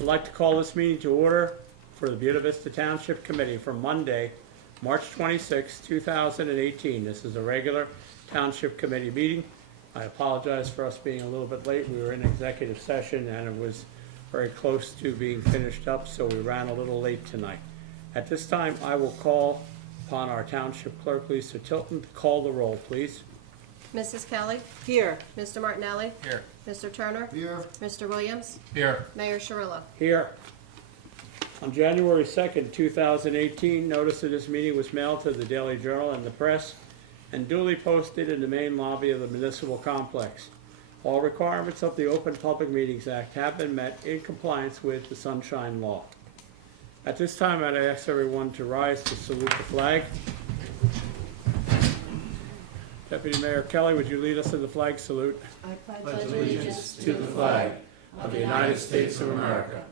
I'd like to call this meeting to order for the Buena Vista Township Committee for Monday, March 26, 2018. This is a regular Township Committee meeting. I apologize for us being a little bit late. We were in executive session and it was very close to being finished up, so we ran a little late tonight. At this time, I will call upon our Township Clerk, Lisa Tilton, to call the roll, please. Mrs. Kelly? Here. Mr. Martinelli? Here. Mr. Turner? Here. Mr. Williams? Here. Mayor Scirillo? Here. On January 2nd, 2018, notice of this meeting was mailed to the Daily Journal and the press and duly posted in the main lobby of the municipal complex. All requirements of the Open Public Meetings Act have been met in compliance with the Sunshine Law. At this time, I'd ask everyone to rise to salute the flag. Deputy Mayor Kelly, would you lead us in the flag salute? I Pledge allegiance to the flag of the United States of America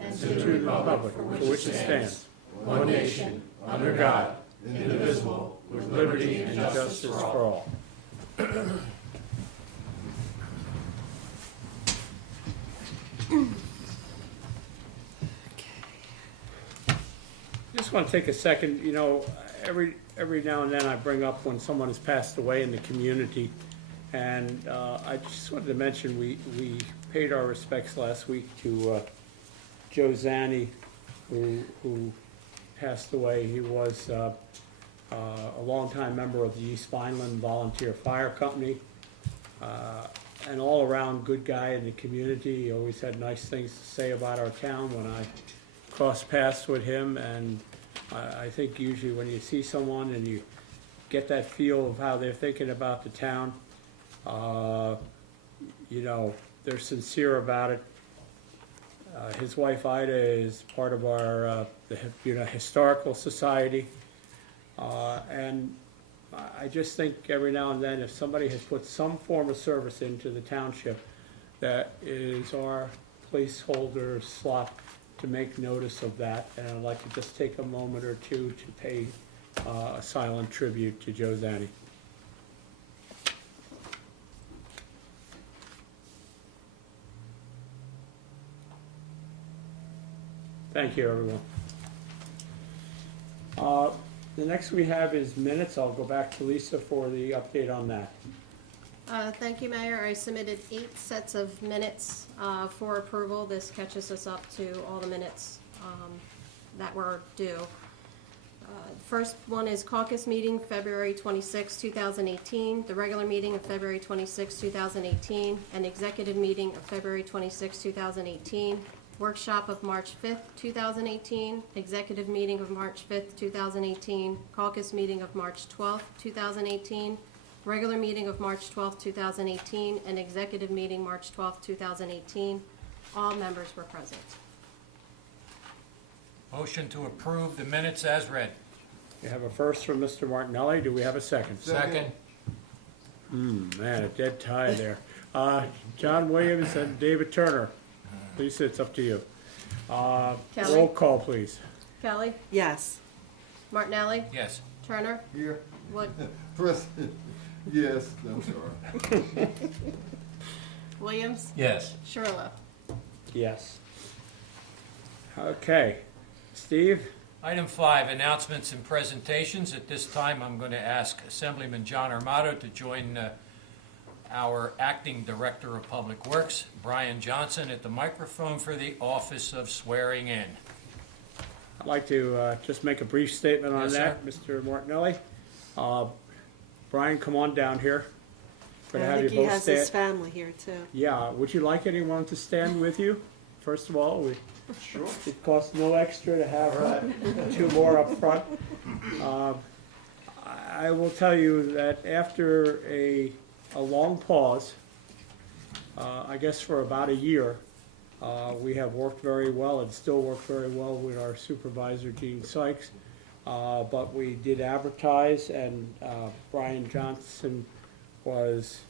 and to the republic for which it stands, one nation, under God, indivisible, with liberty and justice for all. I just want to take a second, you know, every now and then I bring up when someone has passed away in the community, and I just wanted to mention we paid our respects last week to Joe Zanni, who passed away. He was a longtime member of the East Vineland Volunteer Fire Company, an all-around good guy in the community. He always had nice things to say about our town when I crossed paths with him, and I think usually when you see someone and you get that feel of how they're thinking about the town, you know, they're sincere about it. His wife Ida is part of our the Historical Society, and I just think every now and then if somebody has put some form of service into the township, that is our placeholder slot to make notice of that, and I'd like to just take a moment or two to pay a silent tribute to Joe Zanni. Thank you, everyone. The next we have is minutes. I'll go back to Lisa for the update on that. Thank you, Mayor. I submitted 8 sets of minutes for approval. This catches us up to all the minutes that were due. First one is caucus meeting, February 26, 2018, the regular meeting of February 26, 2018, and executive meeting of February 26, 2018, workshop of March 5th, 2018, executive meeting of March 5th, 2018, caucus meeting of March 12th, 2018, regular meeting of March 12th, 2018, and executive meeting March 12th, 2018. All members were present. Motion to approve the minutes as read. We have a first from Mr. Martinelli. Do we have a second? Second. Man, a dead tie there. John Williams and David Turner. Lisa, it's up to you. Kelly? Roll call, please. Kelly? Yes. Martinelli? Yes. Turner? Here. Wood? Yes, I'm sorry. Williams? Yes. Scirillo? Yes. Okay. Steve? Item 5, announcements and presentations. At this time, I'm going to ask Assemblyman John Armato to join our Acting Director of Public Works, Brian Johnson, at the microphone for the Office of Swearing In. I'd like to just make a brief statement on Yes, that, Mr. Martinelli. Brian, come on down here. Going to I have think you he both has his stand. family here too. Yeah, would you like anyone to stand with you? First of all, Sure. it costs no extra to have 2 more up front. I will tell you that after a long pause, I guess for about a year, we have worked very well and still work very well with our supervisor, Gene Sykes. But we did advertise, and Brian Johnson was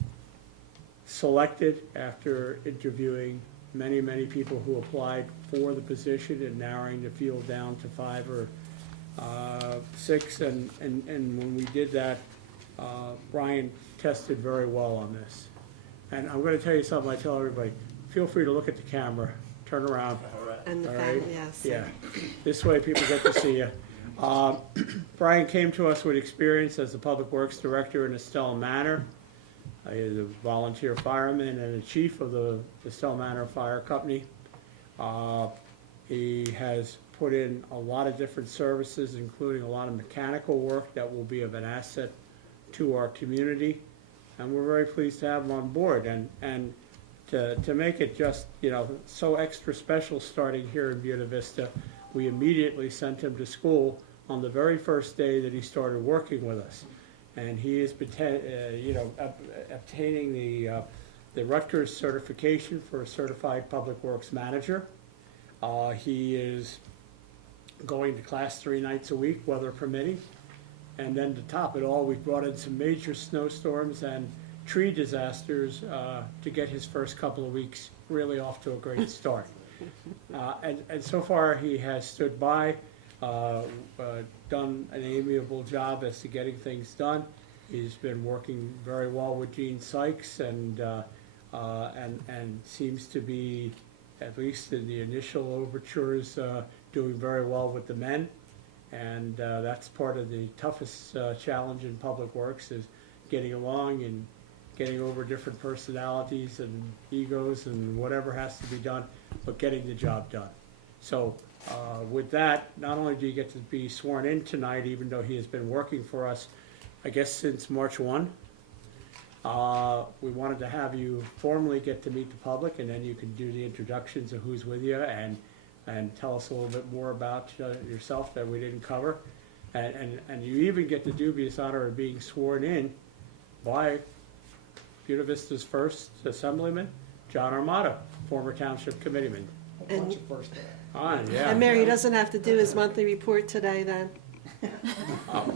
selected after interviewing many people who applied for the position and narrowing the field down to 5 or 6. And when we did that, Brian tested very well on this. And I'm going to tell you something I tell everybody. Feel free to look at the camera, turn around. All right. And the All right. family, yes. Yeah, this way people get to see you. Brian came to us with experience as the Public Works Director in Estelle Manor. He is a volunteer fireman and a chief of the Estelle Manor Fire Company. He has put in a lot of different services, including a lot of mechanical work that will be of an asset to our community. And we're very pleased to have him on board. And to make it just, so extra special starting here in Buena Vista, we immediately sent him to school on the very first day that he started working with us. And he is, obtaining the Rutgers certification for a certified public works manager. He is going to class 3 nights a week, weather permitting. And then to top it all, we brought in some major snowstorms and tree disasters to get his first couple of weeks really off to a great start. And so far, he has stood by, done an amiable job as to getting things done. He's been working very well with Gene Sykes and seems to be, at least in the initial overtures, doing very well with the men. And that's part of the toughest challenge in public works, is getting along and getting over different personalities and egos and whatever has to be done, but getting the job done. So with that, not only do you get to be sworn in tonight, even though he has been working for us, I guess, since March 1, we wanted to have you formally get to meet the public, and then you can do the introductions of who's with you and tell us a little bit more about yourself that we didn't cover. And you even get the dubious honor of being sworn in by Buena Vista's first assemblyman, John Armato, former township committeeman. And, Yeah. and Mary doesn't have to do his monthly report today then?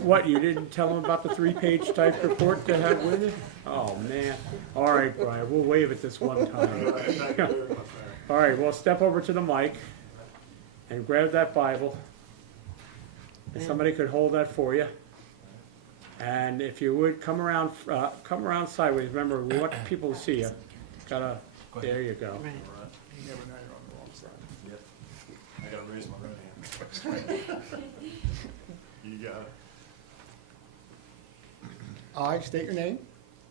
What, you didn't tell him about the 3-page type report they had with it? Oh, man. All right, Brian, we'll waive it this one time. All right, well, step over to the mic and grab that Bible. And somebody could hold that for you. And if you would, come around sideways. Remember, we want people to see you. There you go. Right. You never know you're on the wrong side. Yep. I gotta raise my right hand. You got it. I state your name,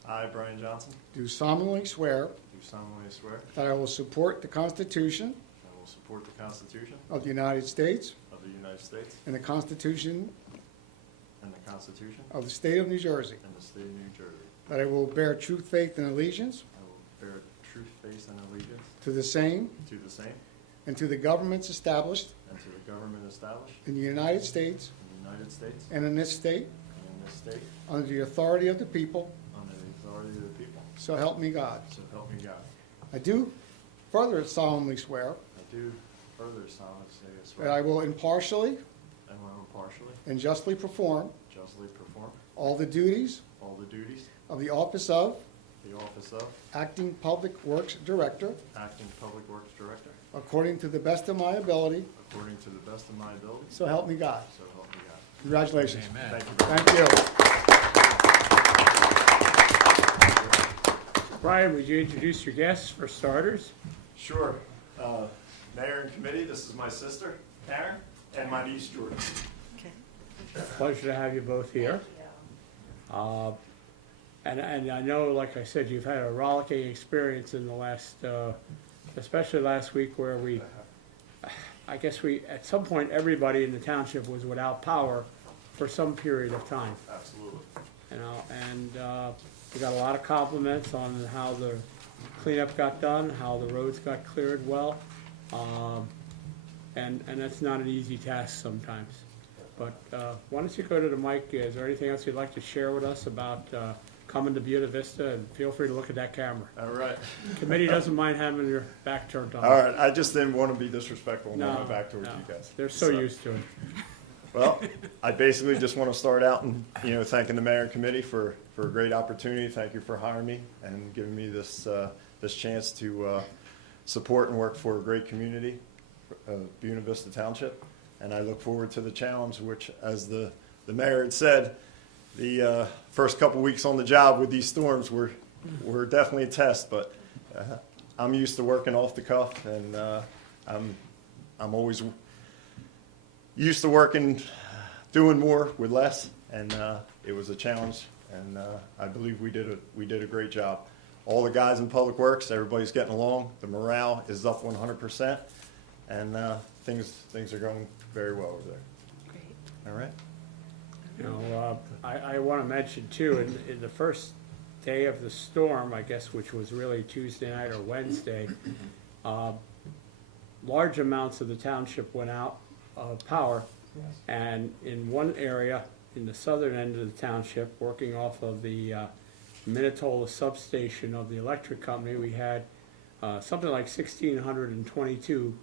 I, Brian Johnson, do solemnly swear do solemnly swear that I will support the Constitution I will support the Constitution of the United States of the United States and the Constitution and the Constitution of the State of New Jersey, and the State of New Jersey. that I will bear true faith and allegiance I will bear true faith and allegiance to the same to the same and to the governments established and to the government established in the United States in the United States and in this state and in this state under the authority of the people, under the authority of the people. so help me God. So help me God. I do further solemnly swear I do further solemnly that I swear will impartially and will impartially, and justly perform justly perform all the duties all the duties of the office of the office of Acting Public Works Director Acting Public Works Director according to the best of my ability, according to the best of my ability. so help me God. So help me God. Congratulations. Thank you very much. Thank you. Brian, would you introduce your guests for starters? Sure. Mayor and committee, this is my sister, Karen, and my niece, Jordan. Okay. Pleasure to have you both here. And I know, like I said, you've had a rollicking experience in the last, especially last week, where I guess at some point, everybody in the township was without power for some period of time. Absolutely. And we got a lot of compliments on how the cleanup got done, how the roads got cleared well. And that's not an easy task sometimes. But why don't you go to the mic? Is there anything else you'd like to share with us about coming to Buena Vista? And feel free to look at that camera. All right. Committee doesn't mind having your back turned on. All right. I just didn't want to be disrespectful and No, have my back towards no. you guys. They're so used to it. Well, I basically just want to start out and, thanking the mayor and committee for a great opportunity. Thank you for hiring me and giving me this chance to support and work for a great community, Buena Vista Township. And I look forward to the challenge, which, as the mayor had said, the first couple weeks on the job with these storms were definitely a test. But I'm used to working off the cuff, and I'm I'm always used to working, doing more with less, and it was a challenge, and I believe we did a great job. All the guys in Public Works, everybody's getting along. The morale is up 100%, and things are going very well over there. Great. All right. You know, I want to mention too, in the first day of the storm, I guess, which was really Tuesday night or Wednesday, large amounts of the township went out of power. And in one area, in the southern end of the township, working off of the Minatola substation of the electric company, we had something like 1,622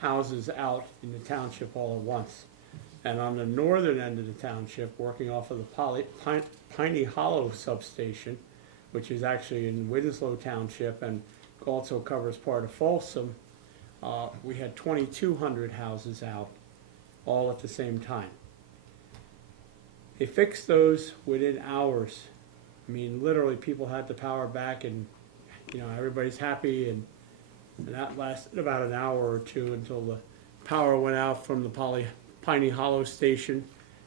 houses out in the township all at once. And on the northern end of the township, working off of the Piney Hollow substation, which is actually in Winslow Township and also covers part of Folsom, we had 2,200 houses out all at the same time. They fixed those within hours. I mean, literally, people had the power back, and you know, everybody's happy, and that lasted about an hour or two until the power went out from the Piney Hollow station,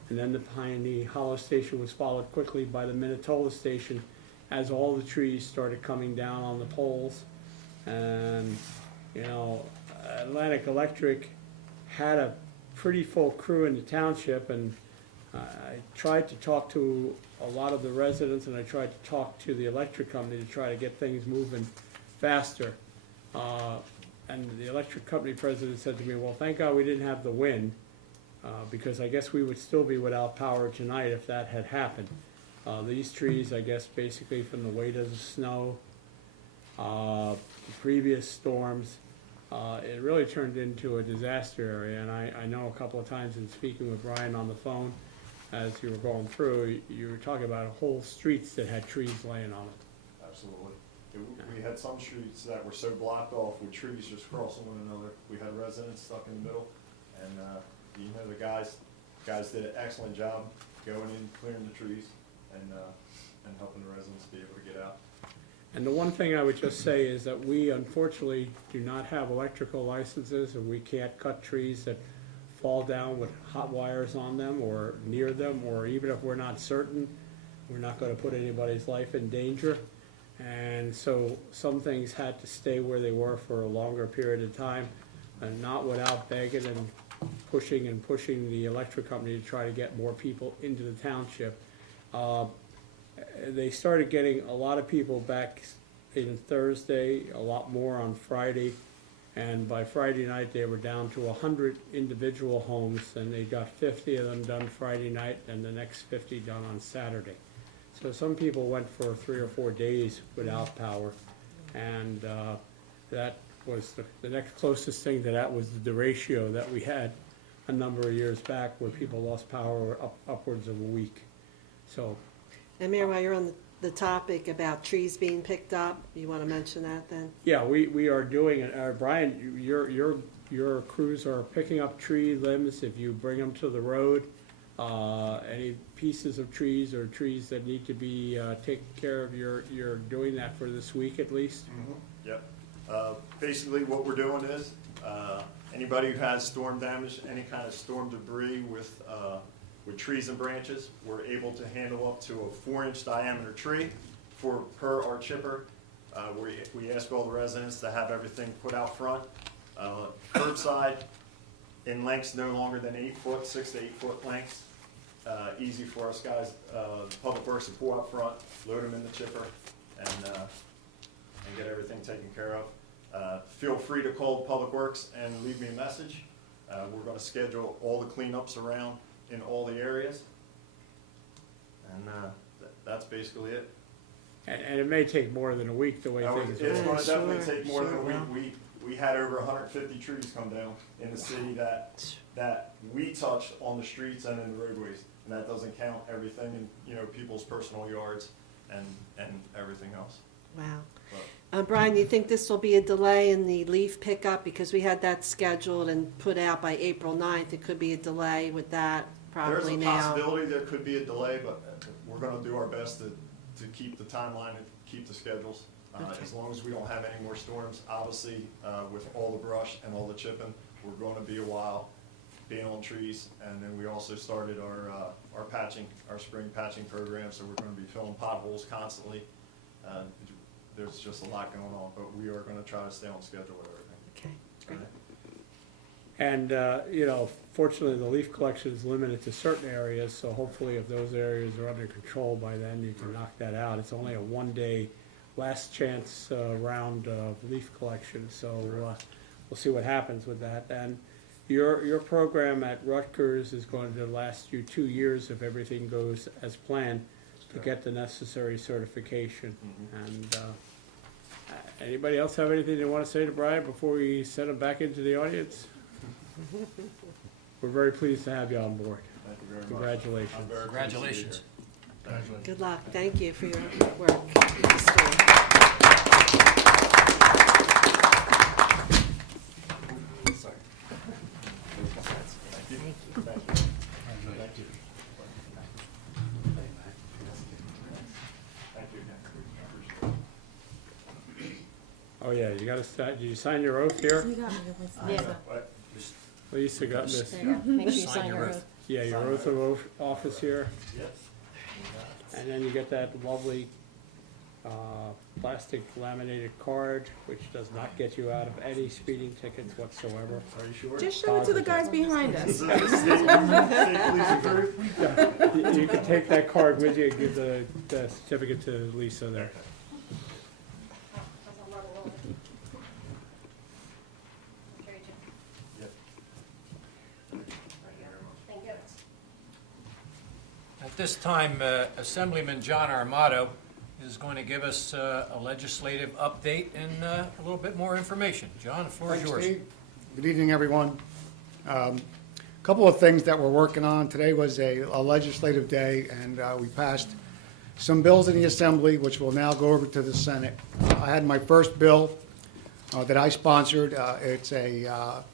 and then the Piney Hollow station was followed quickly by the Minatola station as all the trees started coming down on the poles. And you know, Atlantic Electric had a pretty full crew in the township, and I tried to talk to a lot of the residents, and I tried to talk to the electric company to try to get things moving faster. And the electric company president said to me, well, thank God we didn't have the wind, because I guess we would still be without power tonight if that had happened. These trees, I guess, basically from the weight of the snow, the previous storms, it really turned into a disaster area. And I know a couple of times in speaking with Brian on the phone, as you were going through, you were talking about whole streets that had trees laying on it. Absolutely. We had some streets that were so blocked off with trees just crossing one another. We had residents stuck in the middle, and you know, the guys did an excellent job going in, clearing the trees, and helping the residents be able to get out. And the one thing I would just say is that we unfortunately do not have electrical licenses, and we can't cut trees that fall down with hot wires on them or near them, or even if we're not certain, we're not going to put anybody's life in danger. And so some things had to stay where they were for a longer period of time, and not without begging and pushing the electric company to try to get more people into the township. They started getting a lot of people back in Thursday, a lot more on Friday, and by Friday night they were down to 100 individual homes, and they got 50 of them done Friday night and the next 50 done on Saturday. So some people went for 3 or 4 days without power, and that was the next closest thing to that was the derecho that we had a number of years back, where people lost power upwards of a week. So, And Mayor, while you're on the topic about trees being picked up, you want to mention that then? yeah, we are doing it. Brian, your crews are picking up tree limbs if you bring them to the road. Any pieces of trees or trees that need to be taken care of, you're doing that for this week at least? Yep. Basically, what we're doing is, anybody who has storm damage, any kind of storm debris with trees and branches, we're able to handle up to a 4-inch diameter tree per our chipper. We ask all the residents to have everything put out front. Curbside in lengths no longer than 8 foot, 6 to 8 foot lengths. Easy for us guys, Public Works to pull out front, load them in the chipper, and get everything taken care of. Feel free to call Public Works and leave me a message. We're going to schedule all the cleanups around in all the areas, and that's basically it. And it may take more than a week the way things It's are. going to Sure, definitely take more than a sure week. We had over 150 trees come down in the city that we touched on the streets and in the roadways, and that doesn't count everything in people's personal yards and everything else. Wow. Brian, you think this will be a delay in the leaf pickup? Because we had that scheduled and put out by April 9th. It could be a delay with that probably There's a now. possibility there could be a delay, but we're going to do our best to keep the timeline and keep the schedules. Okay. As long as we don't have any more storms, obviously, with all the brush and all the chipping, we're going to be a while being on trees, and then we also started our patching, our spring patching program, so we're going to be filling potholes constantly. There's just a lot going on, but we are going to try to stay on schedule with everything. Okay, great. And, you know, fortunately, the leaf collection is limited to certain areas, so hopefully if those areas are under control by then, you can knock that out. It's only a one-day last chance round of leaf collection, so we'll see what happens with that. And your program at Rutgers is going to last you 2 years if everything goes as planned to get the necessary certification. And anybody else have anything they want to say to Brian before we send him back into the audience? We're very pleased to have you on board. Thank you very much. Congratulations. I'm very pleased to be Congratulations. here. Thank you. Good luck. Thank you for your work with the school. Oh, yeah, you gotta did you sign your oath here? Yeah, What? Lisa got this. there you go. Make sure you Sign sign your your oath. oath. Yeah, your oath of office here, Yes. and then you get that lovely plastic laminated card, which does not get you out of any speeding tickets whatsoever. Are you sure? Just show it to the guys behind us. You can take that card with you and give the certificate to Lisa there. Yep. Thank you. At this time, Assemblyman John Armato is going to give us a legislative update and a little bit more information. John, the floor is Thanks, yours. Steve. Good evening, everyone. Couple of things that we're working on. Today was a legislative day, and we passed some bills in the Assembly, which will now go over to the Senate. I had my first bill that I sponsored. It's a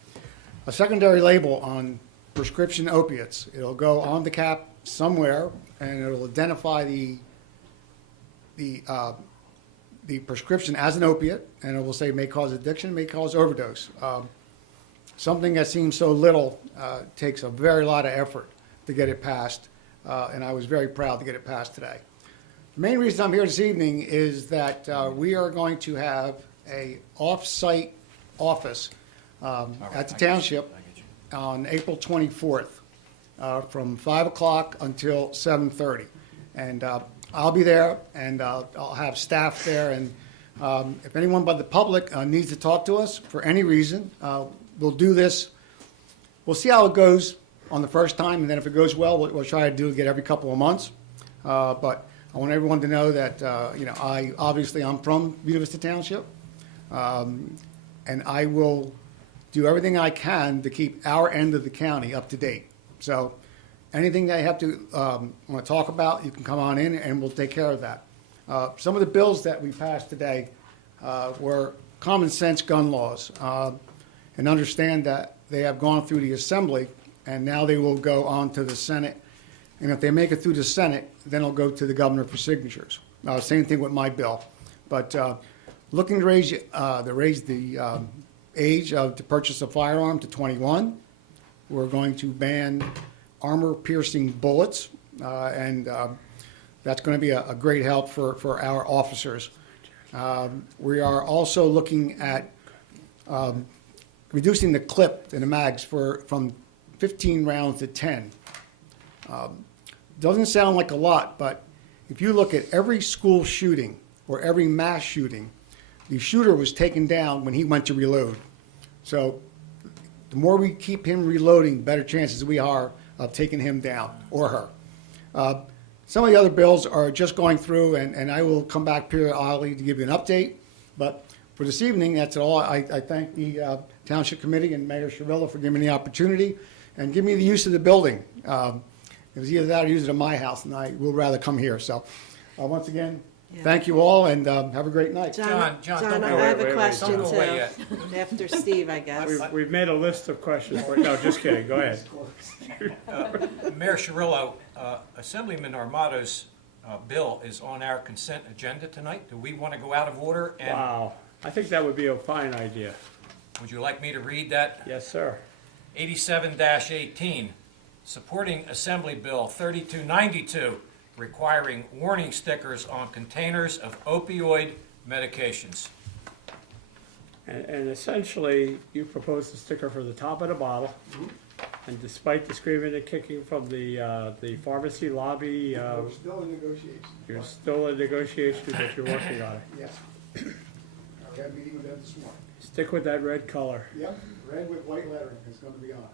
secondary label on prescription opiates. It'll go on the cap somewhere, and it'll identify the prescription as an opiate, and it will say may cause addiction, may cause overdose. Something that seems so little takes a very lot of effort to get it passed, and I was very proud to get it passed today. The main reason I'm here this evening is that we are going to have a off-site office at the Township on April 24th from 5 o'clock until 7:30. And I'll be there, and I'll have staff there, and if anyone but the public needs to talk to us for any reason, we'll do this. We'll see how it goes on the first time, and then if it goes well, we'll try to do it every couple of months. But I want everyone to know that, I'm from Buena Vista Township, and I will do everything I can to keep our end of the county up to date. So anything that you have to want to talk about, you can come on in, and we'll take care of that. Some of the bills that we passed today were common sense gun laws, and understand that they have gone through the Assembly, and now they will go on to the Senate. And if they make it through the Senate, then it'll go to the governor for signatures. Same thing with my bill. But looking to raise the age to purchase a firearm to 21. We're going to ban armor-piercing bullets, and that's going to be a great help for our officers. We are also looking at reducing the clip in the mags from 15 rounds to 10. Doesn't sound like a lot, but if you look at every school shooting or every mass shooting, the shooter was taken down when he went to reload. So the more we keep him reloading, better chances we are of taking him down or her. Some of the other bills are just going through, and I will come back periodically to give you an update. But for this evening, that's all. I thank the Township Committee and Mayor Shavilla for giving me the opportunity and giving me the use of the building. It was either that or use it at my house, and I will rather come here. So once again, thank you all, and have a great night. John, don't I go have away, a question don't go away too. yet. After Steve, I guess. We've made a list of questions for you. No, just kidding. Go ahead. Mayor Cirillo, Assemblyman Armato's bill is on our consent agenda tonight. Do we want to go out of order? And Wow. I think that would be a fine idea. Would you like me to read that? Yes, sir. 87-18, supporting Assembly Bill 3292, requiring warning stickers on containers of opioid medications. And essentially, you proposed a sticker for the top of the bottle. And despite the screaming and kicking from the pharmacy lobby, We're still in negotiations. you're still in negotiations, but you're working on it. Yes. We had a meeting with them this morning. Stick with that red color. Yep, red with white lettering is gonna be on it.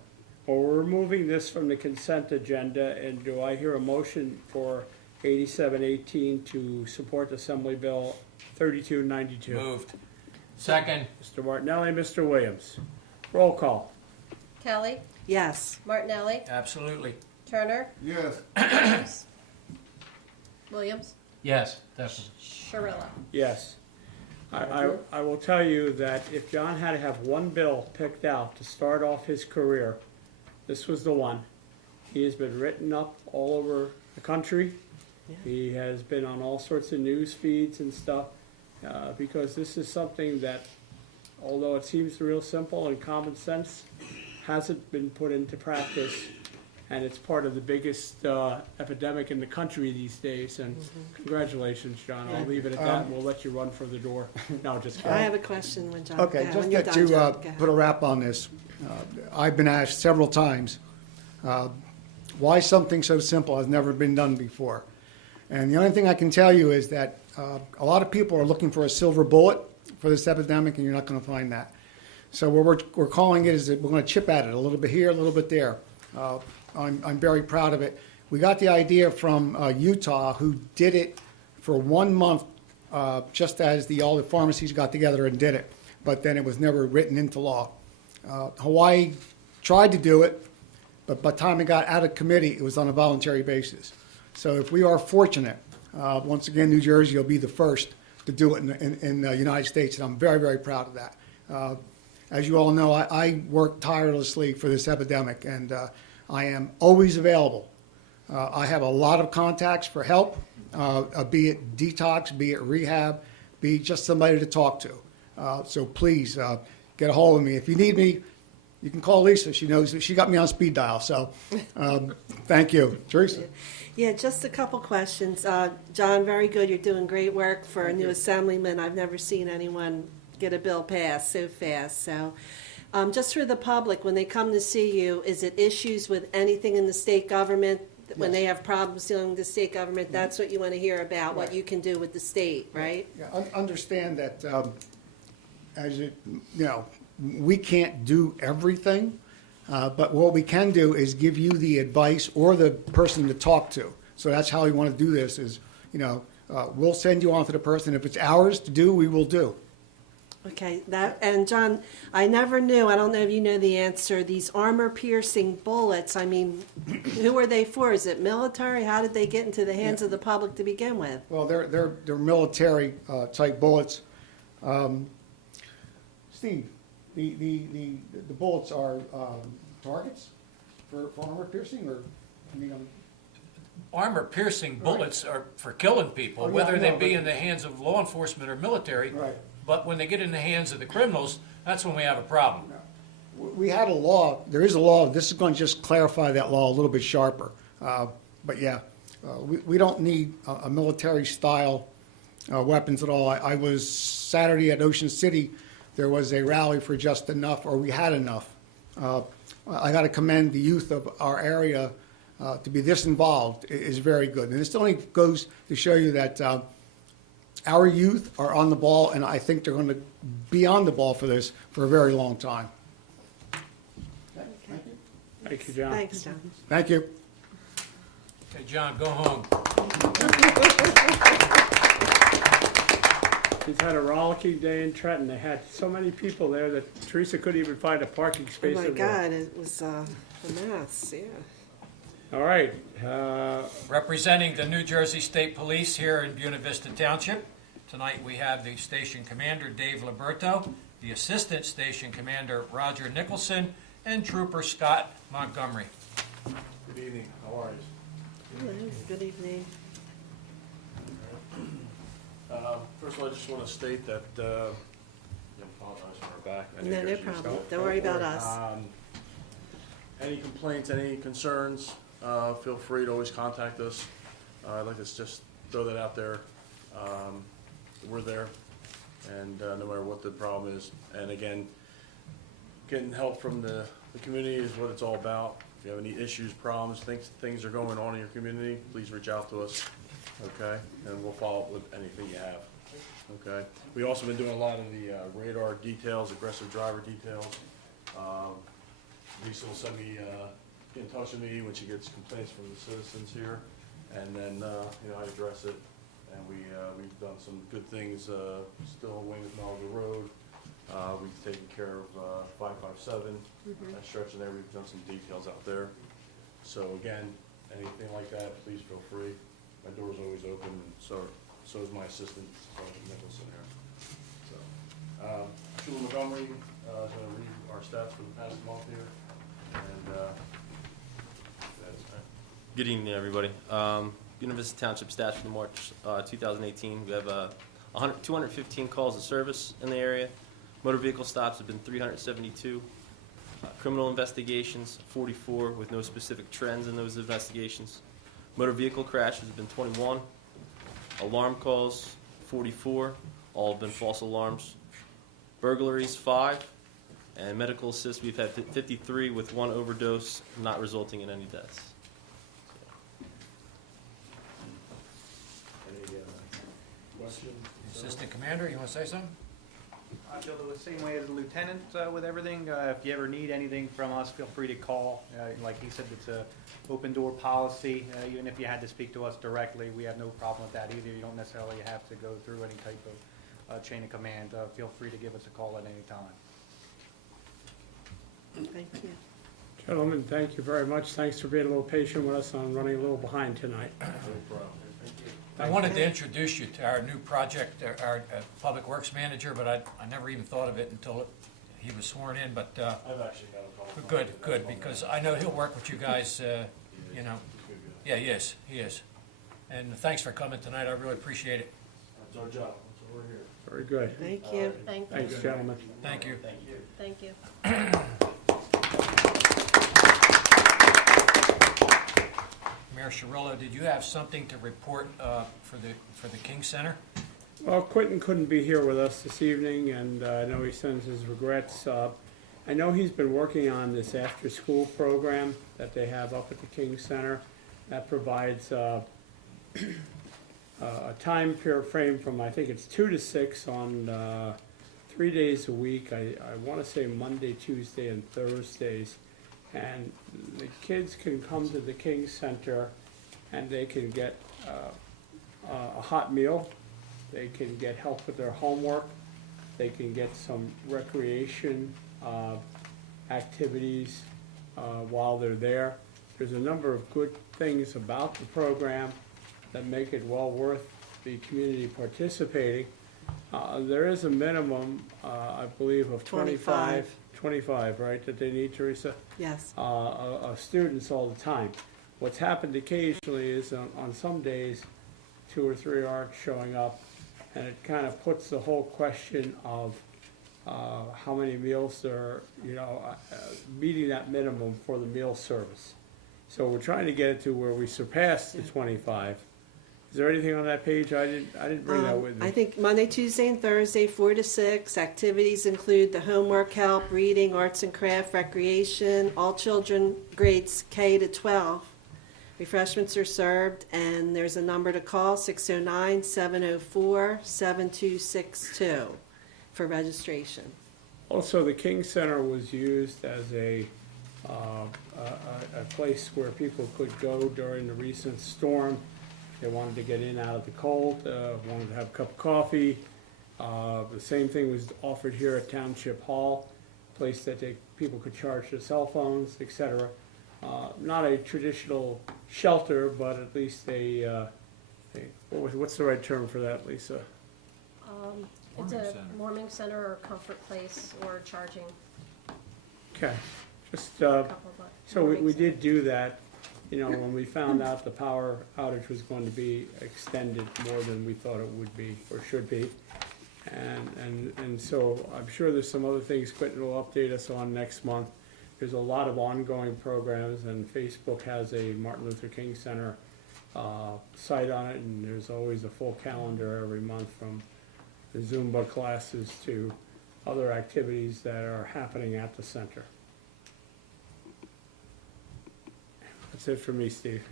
Well, we're removing this from the consent agenda, and do I hear a motion for 8718 to support Assembly Bill 3292? Moved. Second. Mr. Martinelli, Mr. Williams. Roll call. Kelly, Yes. Martinelli, Absolutely. Turner, Yes. Williams, Yes, definitely. Sharilla. Yes. I will tell you that if John had to have one bill picked out to start off his career, this was the one. He has been written up all over the country. Yeah. He has been on all sorts of news feeds and stuff, because this is something that, although it seems real simple and common sense, hasn't been put into practice, and it's part of the biggest epidemic in the country these days. And congratulations, John. I'll leave it at that, and we'll let you run for the door. No, just kidding. I have a question when John. Okay, go just when you're to done, John, go put a ahead. wrap on this, I've been asked several times, why something so simple has never been done before. And the only thing I can tell you is that a lot of people are looking for a silver bullet for this epidemic, and you're not going to find that. So what we're calling it is that we're going to chip at it a little bit here, a little bit there. I'm very proud of it. We got the idea from Utah, who did it for 1 month, just as all the pharmacies got together and did it, but then it was never written into law. Hawaii tried to do it, but by the time it got out of committee, it was on a voluntary basis. So if we are fortunate, once again, New Jersey will be the first to do it in the United States, and I'm very, very proud of that. As you all know, I work tirelessly for this epidemic, and I am always available. I have a lot of contacts for help, be it detox, be it rehab, be it just somebody to talk to. So please get a hold of me. If you need me, you can call Lisa. She knows she got me on speed dial. So thank you. Teresa? Yeah, just a couple questions. John, very good. You're doing great work for a new assemblyman. I've never seen anyone get a bill passed so fast. So just for the public, when they come to see you, is it issues with anything in the state government? When they have problems dealing with the state government, that's what you want to hear about, what Right. you can do with the state, right? Yeah, understand that, we can't do everything, but what we can do is give you the advice or the person to talk to. So that's how we want to do this is, we'll send you on to the person. If it's ours to do, we will do. Okay, and John, I never knew, I don't know if you know the answer, these armor-piercing bullets, I mean, who are they for? Is it military? How did they get into the hands of the public to begin with? Well, they're military type bullets. Steve, the bullets are targets for armor piercing, or Armor-piercing bullets are for killing people, Oh, yeah, whether I they know, be but- in the hands of law enforcement or military. Right. But when they get in the hands of the criminals, that's when we have a problem. We had a law, there is a law, this is going to just clarify that law a little bit sharper. But yeah, we don't need a military-style weapons at all. I was Saturday at Ocean City, there was a rally for just enough, or we had enough. I got to commend the youth of our area to be this involved is very good. And this only goes to show you that our youth are on the ball, and I think they're going to be on the ball for this for a very long time. Thank you, John. Thanks, John. Thank you. Okay, John, go home. He's had a rollicking day in Trenton. They had so many people there that Teresa couldn't even find a parking Oh space. my in God, it was a mess, yeah. All right, Representing the New Jersey State Police here in Buena Vista Township, tonight we have the Station Commander Dave Liberto, the Assistant Station Commander Roger Nicholson, and Trooper Scott Montgomery. Good evening, how are you? Hello, good evening. First of all, I just want to state that Apologize for our back. I No, know you no guys are used to problem. it. Don't worry about us. Any complaints, any concerns, feel free to always contact us. I'd like to just throw that out there. We're there, and no matter what the problem is. And again, getting help from the community is what it's all about. If you have any issues, problems, things are going on in your community, please reach out to us, okay? And we'll follow up with anything you have, okay? We've also been doing a lot of the radar details, aggressive driver details. Lisa will send me, get in touch with me when she gets complaints from the citizens here, and then, I address it. And we've done some good things, still Weymouth Melville Road. We've taken care of 557, that stretch in there. We've done some details out there. So again, anything like that, please feel free. My door's always open, and so is my assistant, Sergeant Nicholson here. So, Julie Montgomery is going to read our stats for the past month here, and that's it. Good evening, everybody. Buena Vista Township stats for March 2018. We have 215 calls of service in the area. Motor vehicle stops have been 372. Criminal investigations, 44, with no specific trends in those investigations. Motor vehicle crashes have been 21. Alarm calls, 44. All have been false alarms. Burglaries, 5. And medical assist, we've had 53 with 1 overdose, not resulting in any deaths. Any questions? Assistant Commander, you want to say something? I feel the same way as the lieutenant with everything. If you ever need anything from us, feel free to call. Like he said, it's a open door policy. Even if you had to speak to us directly, we have no problem with that either. You don't necessarily have to go through any type of chain of command. Feel free to give us a call at any time. Thank you. Gentlemen, thank you very much. Thanks for being a little patient with us on running a little behind tonight. No problem. Thank you. I wanted to introduce you to our new project, our Public Works Manager, but I never even thought of it until he was sworn in, but I've actually got a call. good, because I know he'll work with you guys, you know. Yeah, he is. And thanks for coming tonight, I really appreciate it. That's our job, that's what we're here. Very good. Thank you. Thank you. Thanks, gentlemen. Thank you. Thank you. Mayor Cirillo, did you have something to report for the King Center? Well, Quentin couldn't be here with us this evening, and I know he sends his regrets. I know he's been working on this after-school program that they have up at the King Center. That provides a time frame from, I think it's 2 to 6 on 3 days a week. I want to say Monday, Tuesday, and Thursdays. And the kids can come to the King Center and they can get a hot meal. They can get help with their homework. They can get some recreation activities while they're there. There's a number of good things about the program that make it well worth the community participating. There is a minimum, I believe, of 25, right, that they need, Teresa? Yes. Of students all the time. What's happened occasionally is on some days, 2 or 3 aren't showing up, and it kind of puts the whole question of how many meals are, meeting that minimum for the meal service. So we're trying to get it to where we surpass the 25. Is there anything on that page? I didn't bring that with me. I think Monday, Tuesday, and Thursday, 4 to 6. Activities include the homework help, reading, arts and craft, recreation, all children grades K to 12. Refreshments are served, and there's a number to call, 609-704-7262 for registration. Also, the King Center was used as a place where people could go during the recent storm. They wanted to get in out of the cold, wanted to have a cup of coffee. The same thing was offered here at Township Hall, a place that people could charge their cell phones, etc. Not a traditional shelter, but at least what's the right term for that, Lisa? It's Warming a center. warming center or comfort place or charging. Okay, just, couple of so we warming did do that, when we found out the power outage was going to be extended more than we thought it would be or should be. And so I'm sure there's some other things Quentin will update us on next month. There's a lot of ongoing programs, and Facebook has a Martin Luther King Center site on it, and there's always a full calendar every month, from the Zumba classes to other activities that are happening at the center. That's it for me, Steve.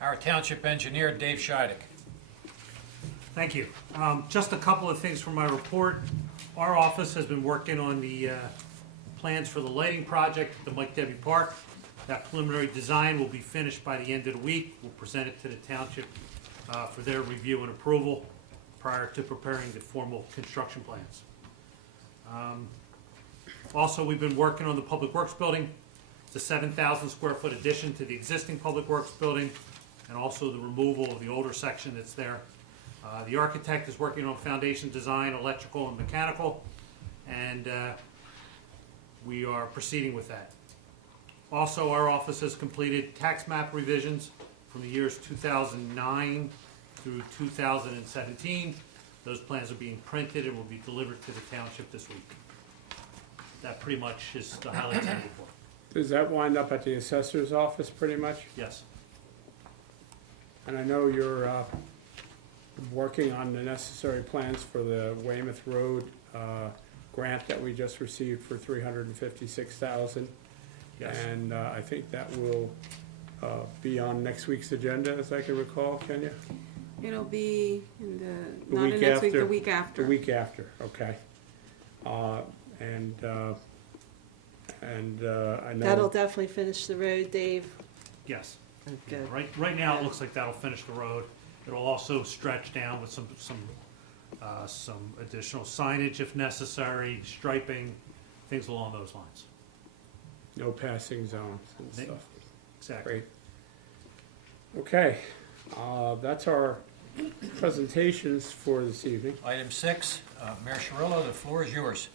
Our township engineer, Dave Scheidek. Thank you. Just a couple of things from my report. Our office has been working on the plans for the lighting project at the Mike Debbie Park. That preliminary design will be finished by the end of the week. We'll present it to the township for their review and approval prior to preparing the formal construction plans. Also, we've been working on the Public Works building. It's a 7,000 square foot addition to the existing Public Works building, and also the removal of the older section that's there. The architect is working on foundation design, electrical and mechanical, and we are proceeding with that. Also, our office has completed tax map revisions from the years 2009 through 2017. Those plans are being printed and will be delivered to the township this week. That pretty much is the highlights of the report. Does that wind up at the assessor's office pretty much? Yes. And I know you're working on the necessary plans for the Weymouth Road grant that we just received for $356,000. Yes. And I think that will be on next week's agenda, as I can recall, Kenya? It'll be in The not week in next week, after? the week after. The week after, okay. I know. That'll definitely finish the road, Dave. Yes. Good. Right now, it looks like that'll finish the road. It'll also stretch down with some additional signage if necessary, striping, things along those lines. No passing zones and They- stuff. Exactly. Great. Okay, that's our presentations for this evening. Item 6, Mayor Cirillo, the floor is yours.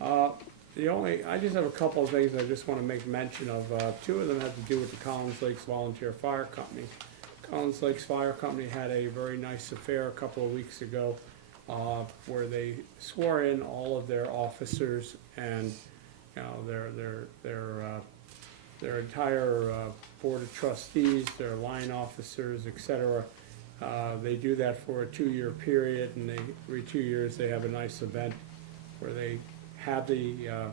I just have a couple of things I just want to make mention of. Two of them have to do with the Collins Lakes Volunteer Fire Company. Collins Lakes Fire Company had a very nice affair a couple of weeks ago where they swore in all of their officers and, you know, their entire board of trustees, their line officers, et cetera. They do that for a 2-year period, and every 2 years they have a nice event where they have the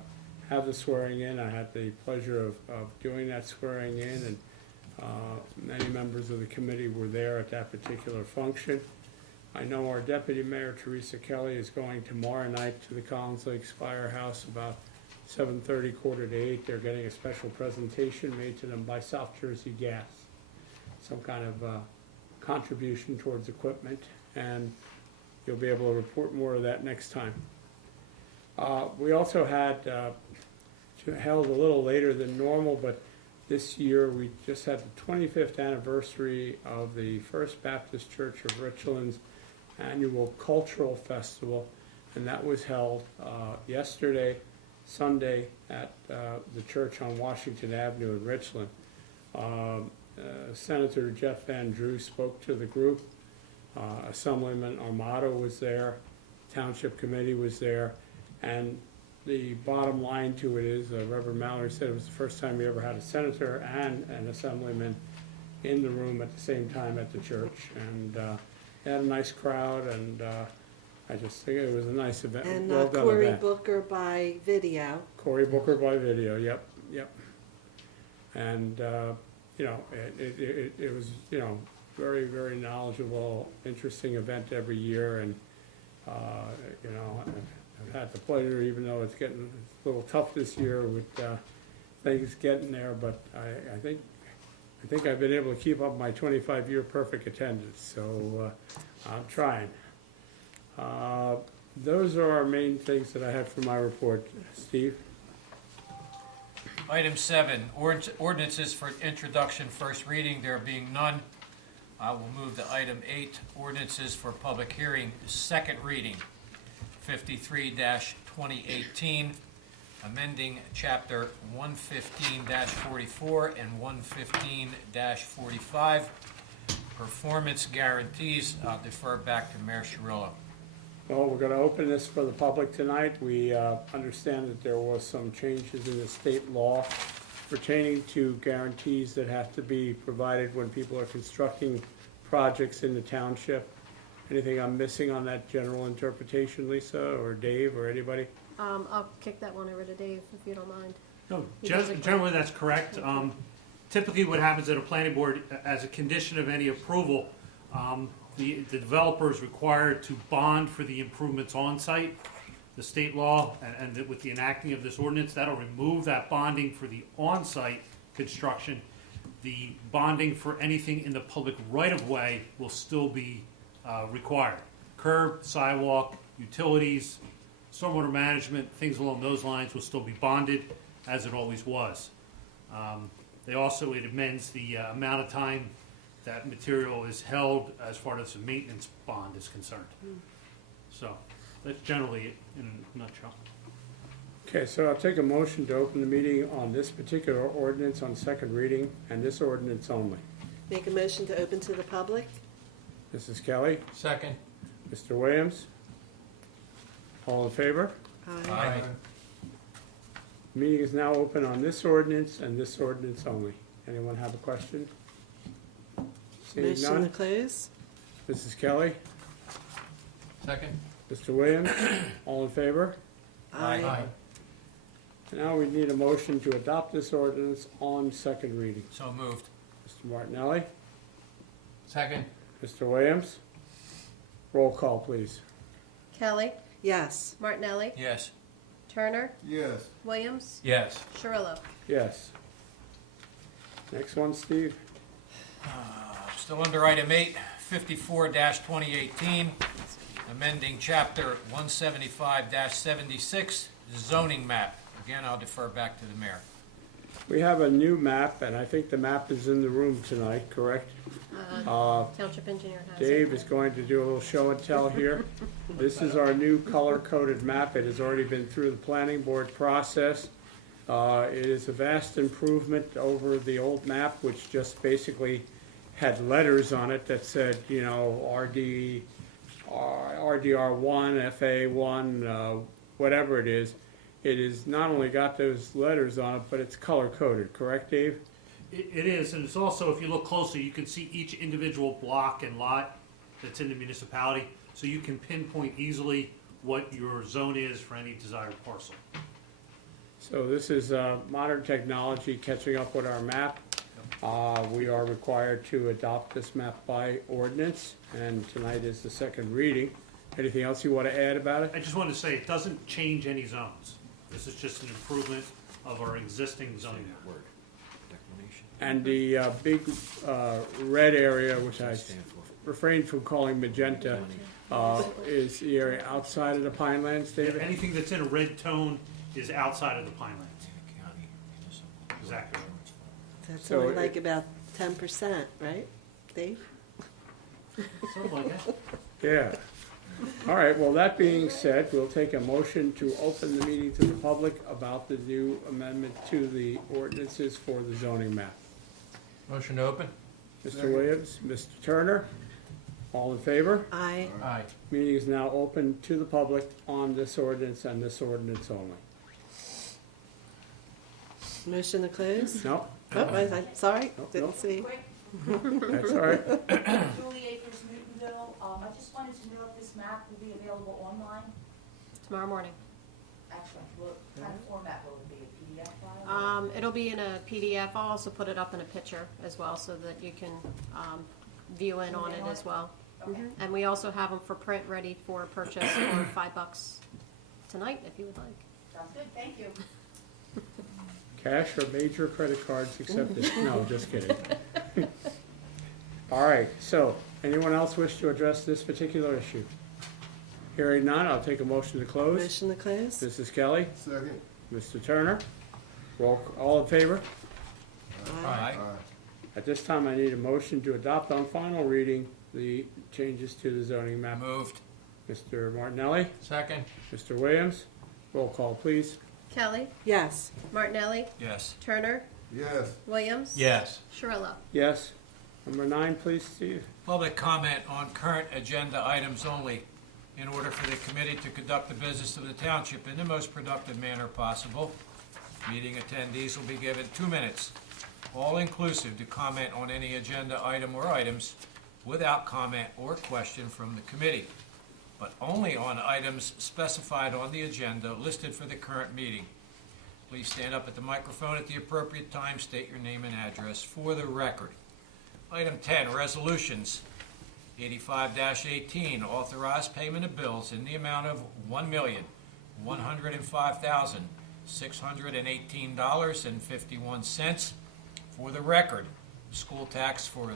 swearing in. I had the pleasure of doing that swearing in, and many members of the committee were there at that particular function. I know our Deputy Mayor, Teresa Kelly, is going tomorrow night to the Collins Lakes Firehouse about 7:30, 7:45. They're getting a special presentation made to them by South Jersey Gas, some kind of contribution towards equipment, and you'll be able to report more of that next time. We also had, held a little later than normal, but this year we just had the 25th anniversary of the First Baptist Church of Richland's annual cultural festival, and that was held yesterday, Sunday, at the church on Washington Avenue in Richland. Senator Jeff Van Drew spoke to the group. Assemblyman Armato was there. Township Committee was there. And the bottom line to it is, Reverend Mallory said it was the first time he ever had a senator and an assemblyman in the room at the same time at the church. And he had a nice crowd, and I just think it was a nice event. And well done Cory event. Booker by video. Cory Booker by video, yep. And, you know, it was, you know, very, very knowledgeable, interesting event every year, and, you know, I've had the pleasure, even though it's getting a little tough this year with things getting there, but I think I've been able to keep up my 25-year perfect attendance, so I'm trying. Those are our main things that I have for my report. Steve? Item 7, ordinances for introduction, first reading, there being none. I will move to item 8, ordinances for public hearing, second reading. 53-2018, amending Chapter 115-44 and 115-45, performance guarantees. I'll defer back to Mayor Cirillo. Well, we're gonna open this for the public tonight. We understand that there was some changes in the state law pertaining to guarantees that have to be provided when people are constructing projects in the township. Anything I'm missing on that general interpretation, Lisa, or Dave, or anybody? I'll kick that one over to Dave, if you don't mind. No, He does it generally, that's correct. Typically, what happens at a planning board, as a condition of any approval, the developer is required to bond for the improvements on site. The state law, and with the enacting of this ordinance, that'll remove that bonding for the on-site construction. The bonding for anything in the public right-of-way will still be required. Curb, sidewalk, utilities, stormwater management, things along those lines will still be bonded, as it always was. It amends the amount of time that material is held as far as the maintenance bond is concerned. So, that's generally it in a nutshell. Okay, so I'll take a motion to open the meeting on this particular ordinance on second reading, and this ordinance only. Make a motion to open to the public? Mrs. Kelly, Second. Mr. Williams? All in favor? Aye. Meeting is now open on this ordinance and this ordinance only. Anyone have a question? Seeing Motion to none? close? Mrs. Kelly, Second. Mr. Williams, all in favor? Now we need a motion to adopt this ordinance on second reading. So moved. Mr. Martinelli, Second. Mr. Williams, roll call, please. Kelly, Yes. Martinelli, Yes. Turner, Yes. Williams, Yes. Cirillo. Yes. Next one, Steve. Still under item 8, 54-2018, amending chapter 175-76, zoning map. Again, I'll defer back to the mayor. We have a new map, and I think the map is in the room tonight, correct? Township engineer has it. Dave is going to do a little show and tell here. This is our new color-coded map. It has already been through the planning board process. It is a vast improvement over the old map, which just basically had letters on it that said, you know, RDR1, FA1, whatever it is. It is not only got those letters on it, but it's color-coded, correct, Dave? It is, and it's also, if you look closely, you can see each individual block and lot that's in the municipality, so you can pinpoint easily what your zone is for any desired parcel. So this is modern technology catching up with our map. We are required to adopt this map by ordinance, and tonight is the second reading. Anything else you want to add about it? I just wanted to say, it doesn't change any zones. This is just an improvement of our existing zoning. And the big red area, which I refrained from calling magenta, is the area outside of the Pinelands, David? Anything that's in a red tone is outside of the Pinelands. Exactly. That's So only it- like about 10%, right, Dave? Something like that. Yeah. All right, well, that being said, we'll take a motion to open the meeting to the public about the new amendment to the ordinances for the zoning map. Motion to open? Mr. Williams, Mr. Turner, all in favor? Aye. Aye. Meeting is now open to the public on this ordinance and this ordinance only. Motion to close? No, Oh, I'm sorry, Nope, didn't nope. see. that's all right. Julie Akers, Newtonville. I just wanted to know if this map will be available online. Tomorrow morning. Excellent. What kind of format will it be? A PDF file? It'll be in a PDF. I'll also put it up in a picture as well so that you can view in on it as well. Okay. And we also have them for print ready for purchase for $5 tonight if you would like. Sounds good. Thank you. Cash or major credit cards accepted? No, just kidding. All right, so, anyone else wish to address this particular issue? Hearing none, I'll take a motion to close. Motion to close? Mrs. Kelly, Second. Mr. Turner, all in favor? Aye. At this time, I need a motion to adopt on final reading the changes to the zoning map. Moved. Mr. Martinelli, Second. Mr. Williams, roll call, please. Kelly, Yes. Martinelli, Yes. Turner, Yes. Williams. Yes. Cirillo. Yes. Number 9, please, Steve. Public comment on current agenda items only. in order for the committee to conduct the business of the township in the most productive manner possible. Meeting attendees will be given 2 minutes, all inclusive, to comment on any agenda item or items without comment or question from the committee, but only on items specified on the agenda listed for the current meeting. Please stand up at the microphone at the appropriate time, state your name and address for the record. Item 10, resolutions. 85-18, authorized payment of bills in the amount of $1,105,618.51. For the record, the school tax for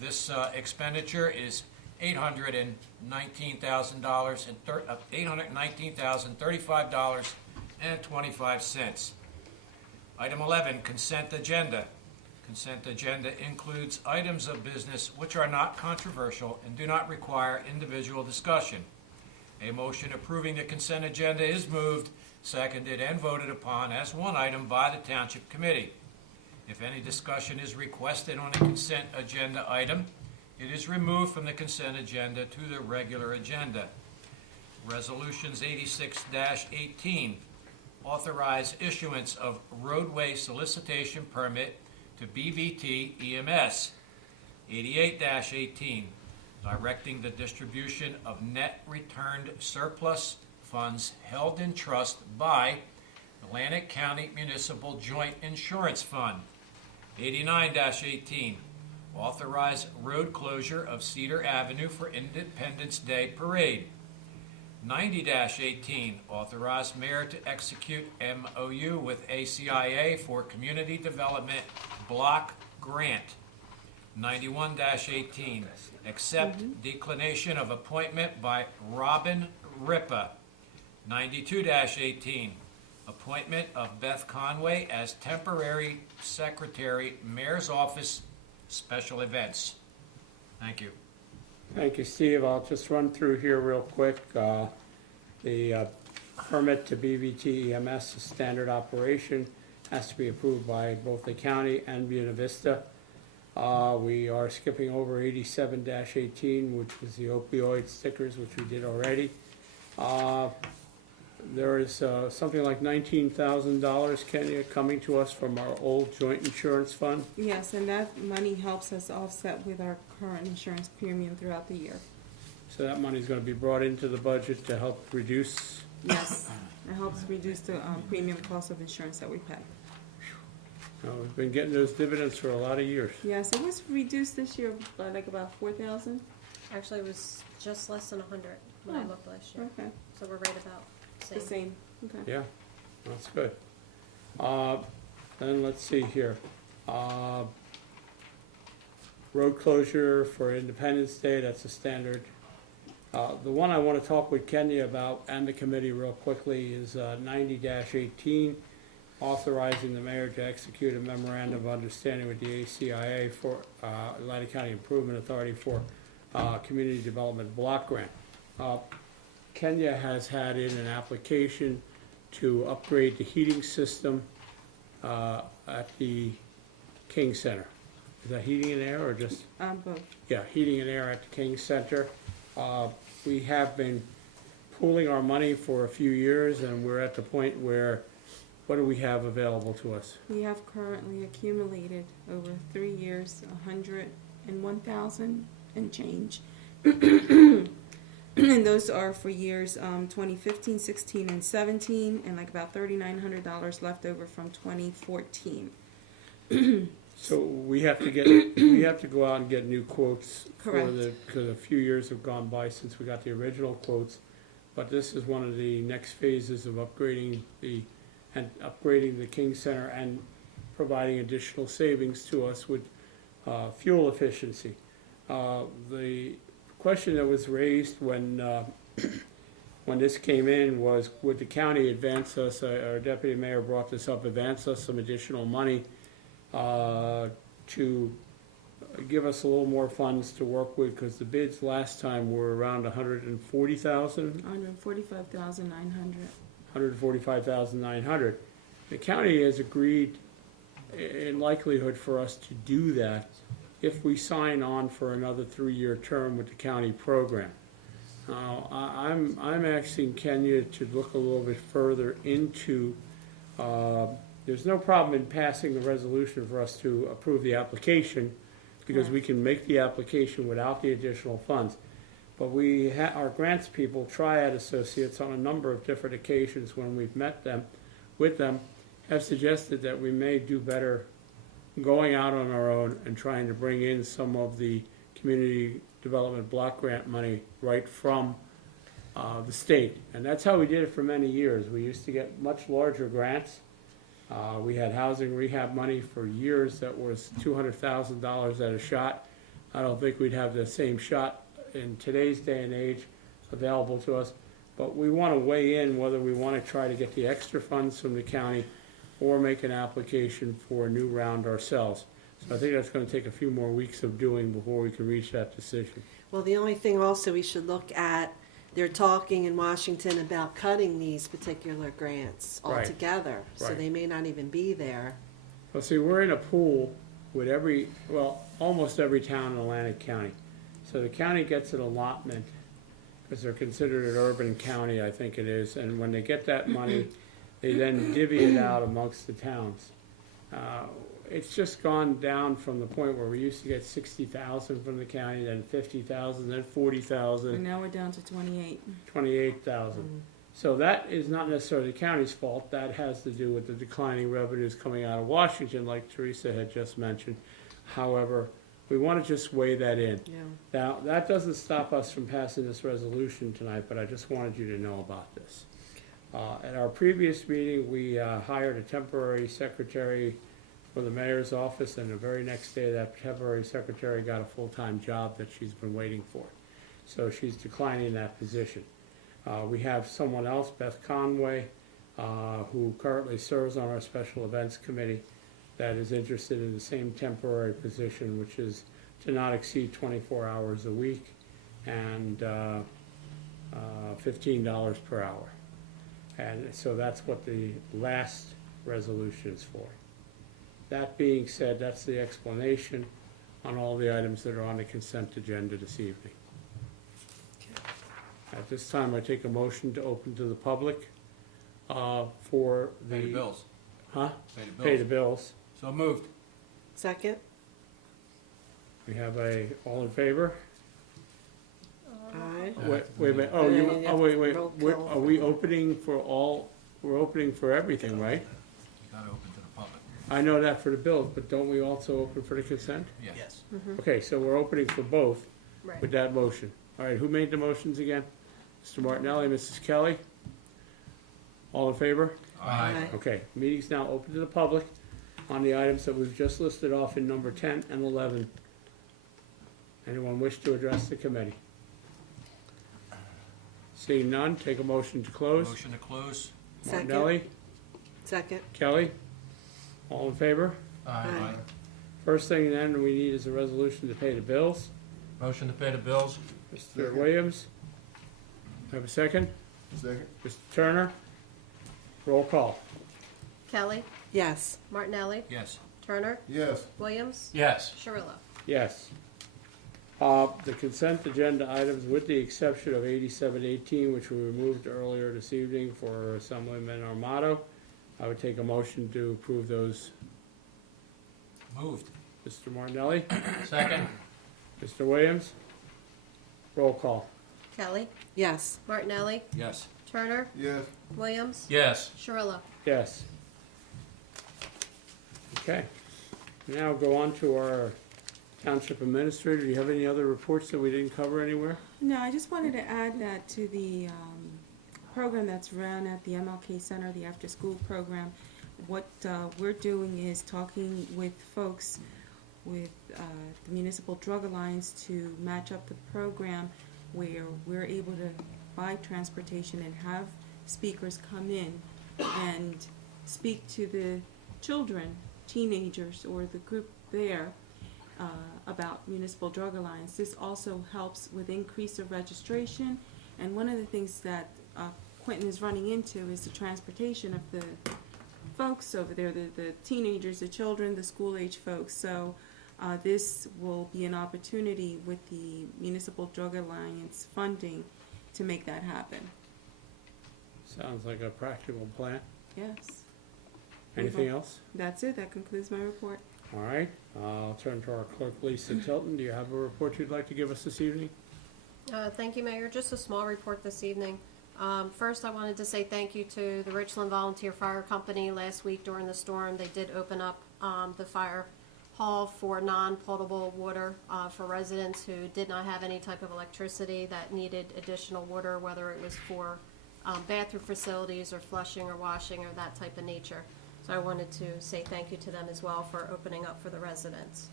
this expenditure is $819,035.25. Item 11, consent agenda. Consent agenda includes items of business which are not controversial and do not require individual discussion. A motion approving the consent agenda is moved, seconded, and voted upon as one item by the Township Committee. If any discussion is requested on a consent agenda item, it is removed from the consent agenda to the regular agenda. Resolutions 86-18, authorize issuance of roadway solicitation permit to BVT EMS. 88-18, directing the distribution of net returned surplus funds held in trust by Atlantic County Municipal Joint Insurance Fund. 89-18, authorize road closure of Cedar Avenue for Independence Day Parade. 90-18, authorize mayor to execute MOU with ACIA for Community Development Block Grant. 91-18, accept declination of appointment by Robin Ripa. 92-18, appointment of Beth Conway as temporary secretary, Mayor's Office, Special Events. Thank you. Thank you, Steve. I'll just run through here real quick. The permit to BVT EMS, is standard operation, has to be approved by both the county and Buena Vista. We are skipping over 87-18, which was the opioid stickers, which we did already. There is something like $19,000, Kenya, coming to us from our old joint insurance fund. Yes, and that money helps us offset with our current insurance premium throughout the year. So that money is going to be brought into the budget to help reduce. Yes, it helps reduce the premium cost of insurance that we pay. We've been getting those dividends for a lot of years. Yes, it was reduced this year by like about 4,000. Actually, it was just less than 100 when I looked last year. Okay, So we're right about the same. Okay. Yeah, that's good. Then let's see here. Road closure for Independence Day, that's a standard. The one I want to talk with Kenya about and the committee real quickly is 90-18, authorizing the mayor to execute a memorandum of understanding with the ACIA for Atlantic County Improvement Authority for Community Development Block Grant. Kenya has had in an application to upgrade the heating system at the King Center. Is that heating and air or just? Both. Yeah, heating and air at the King Center. We have been pooling our money for a few years, and we're at the point where, what do we have available to us? We have currently accumulated over 3 years, 101,000 and change. And those are for years 2015, 16, and 17, and like about $3,900 left over from 2014. So we have to go out and get new quotes Correct. because a few years have gone by since we got the original quotes. But this is one of the next phases of upgrading the King Center and providing additional savings to us with fuel efficiency. The question that was raised when this came in was, would the county advance us, our deputy mayor brought this up, advance us some additional money to give us a little more funds to work with, because the bids last time were around 140,000. 145,900. 145,900. The county has agreed in likelihood for us to do that if we sign on for another 3-year term with the county program. I'm asking Kenya to look a little bit further into, there's no problem in passing the resolution for us to approve the application, because we can make the application without the additional funds. But our grants people, Triad Associates, on a number of different occasions when we've met them, with them, have suggested that we may do better going out on our own and trying to bring in some of the community development block grant money right from the state. And that's how we did it for many years. We used to get much larger grants. We had housing rehab money for years that was $200,000 at a shot. I don't think we'd have the same shot in today's day and age available to us. But we want to weigh in whether we want to try to get the extra funds from the county or make an application for a new round ourselves. So I think that's going to take a few more weeks of doing before we can reach that decision. Well, the only thing also we should look at, they're talking in Washington about cutting these particular grants Right. altogether, so Right. they may not even be there. Well, see, we're in a pool with almost every town in Atlantic County. So the county gets an allotment, because they're considered an urban county, I think it is, and when they get that money, they then divvy it out amongst the towns. It's just gone down from the point where we used to get 60,000 from the county, then 50,000, then 40,000. And now we're down to 28. 28,000. So that is not necessarily the county's fault. That has to do with the declining revenues coming out of Washington, like Teresa had just mentioned. However, we want to just weigh that in. Yeah. Now, that doesn't stop us from passing this resolution tonight, but I just wanted you to know about this. At our previous meeting, we hired a temporary secretary for the mayor's office, and the very next day, that temporary secretary got a full-time job that she's been waiting for. So she's declining that position. We have someone else, Beth Conway, who currently serves on our special events committee, that is interested in the same temporary position, which is to not exceed 24 hours a week and $15 per hour. And so that's what the last resolution is for. That being said, that's the explanation on all the items that are on the consent agenda this evening. At this time, I take a motion to open to the public for the... Pay the bills. Huh? Pay the bills. Pay the bills. So moved. Second? We have all in favor? Aye. Wait a minute, And then you have wait. roll call. Are we opening for we're opening for everything, right? You gotta open to the public. I know that for the bills, but don't we also open for the consent? Yes. Okay, so we're opening for both Right. with that motion. All right, who made the motions again? Mr. Martinelli, Mrs. Kelly? All in favor? Aye. Okay, meeting's now open to the public on the items that we've just listed off in number 10 and 11. Anyone wish to address the committee? Seeing none, take a motion to close. Motion to close. Second. Martinelli, Second? Kelly, all in favor? Aye. First thing then we need is a resolution to pay the bills. Motion to pay the bills. Mr. Williams, have a second? Second? Mr. Turner, roll call. Kelly, Yes. Martinelli, Yes. Turner, Yes. Williams, Yes. Shirillo. Yes. The consent agenda items, with the exception of 8718, which we removed earlier this evening for Assemblyman Armato, I would take a motion to approve those. Moved. Mr. Martinelli, Second. Mr. Williams, roll call. Kelly, Yes. Martinelli, Yes. Turner, Yes. Williams, Yes. Shirillo. Yes. Okay. Now go on to our Township Administrator. Do you have any other reports that we didn't cover anywhere? No, I just wanted to add that to the program that's run at the MLK Center, the after-school program. What we're doing is talking with folks with the Municipal Drug Alliance to match up the program where we're able to buy transportation and have speakers come in and speak to the children, teenagers, or the group there about Municipal Drug Alliance. This also helps with increase of registration, and one of the things that Quentin is running into is the transportation of the folks over there, the teenagers, the children, the school-age folks. So this will be an opportunity with the Municipal Drug Alliance funding to make that happen. Sounds like a practical plan. Yes. Anything else? That's it. That concludes my report. All right, I'll turn to our clerk, Lisa Tilton. Do you have a report you'd like to give us this evening? Thank you, Mayor. Just a small report this evening. First, I wanted to say thank you to the Richland Volunteer Fire Company. Last week during the storm, they did open up the fire hall for non-potable water for residents who did not have any type of electricity that needed additional water, whether it was for bathroom facilities or flushing or washing or that type of nature. So I wanted to say thank you to them as well for opening up for the residents.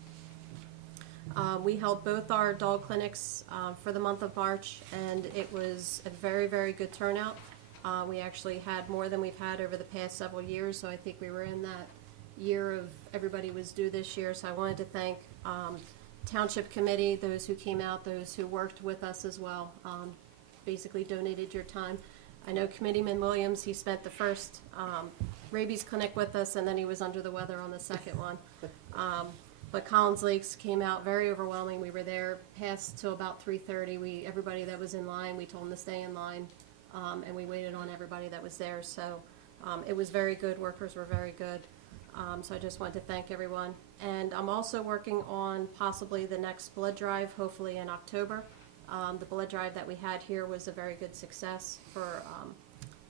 We held both our dog clinics for the month of March, and it was a very, very good turnout. We actually had more than we've had over the past several years, so I think we were in that year of everybody was due this year. So I wanted to thank Township Committee, those who came out, those who worked with us as well, basically donated your time. I know Committeeman Williams, he spent the first rabies clinic with us, and then he was under the weather on the second one. But Collins Lakes came out very overwhelming. We were there past till about 3:30. Everybody that was in line, we told them to stay in line, and we waited on everybody that was there. So it was very good. Workers were very good. So I just wanted to thank everyone. And I'm also working on possibly the next blood drive, hopefully in October. The blood drive that we had here was a very good success for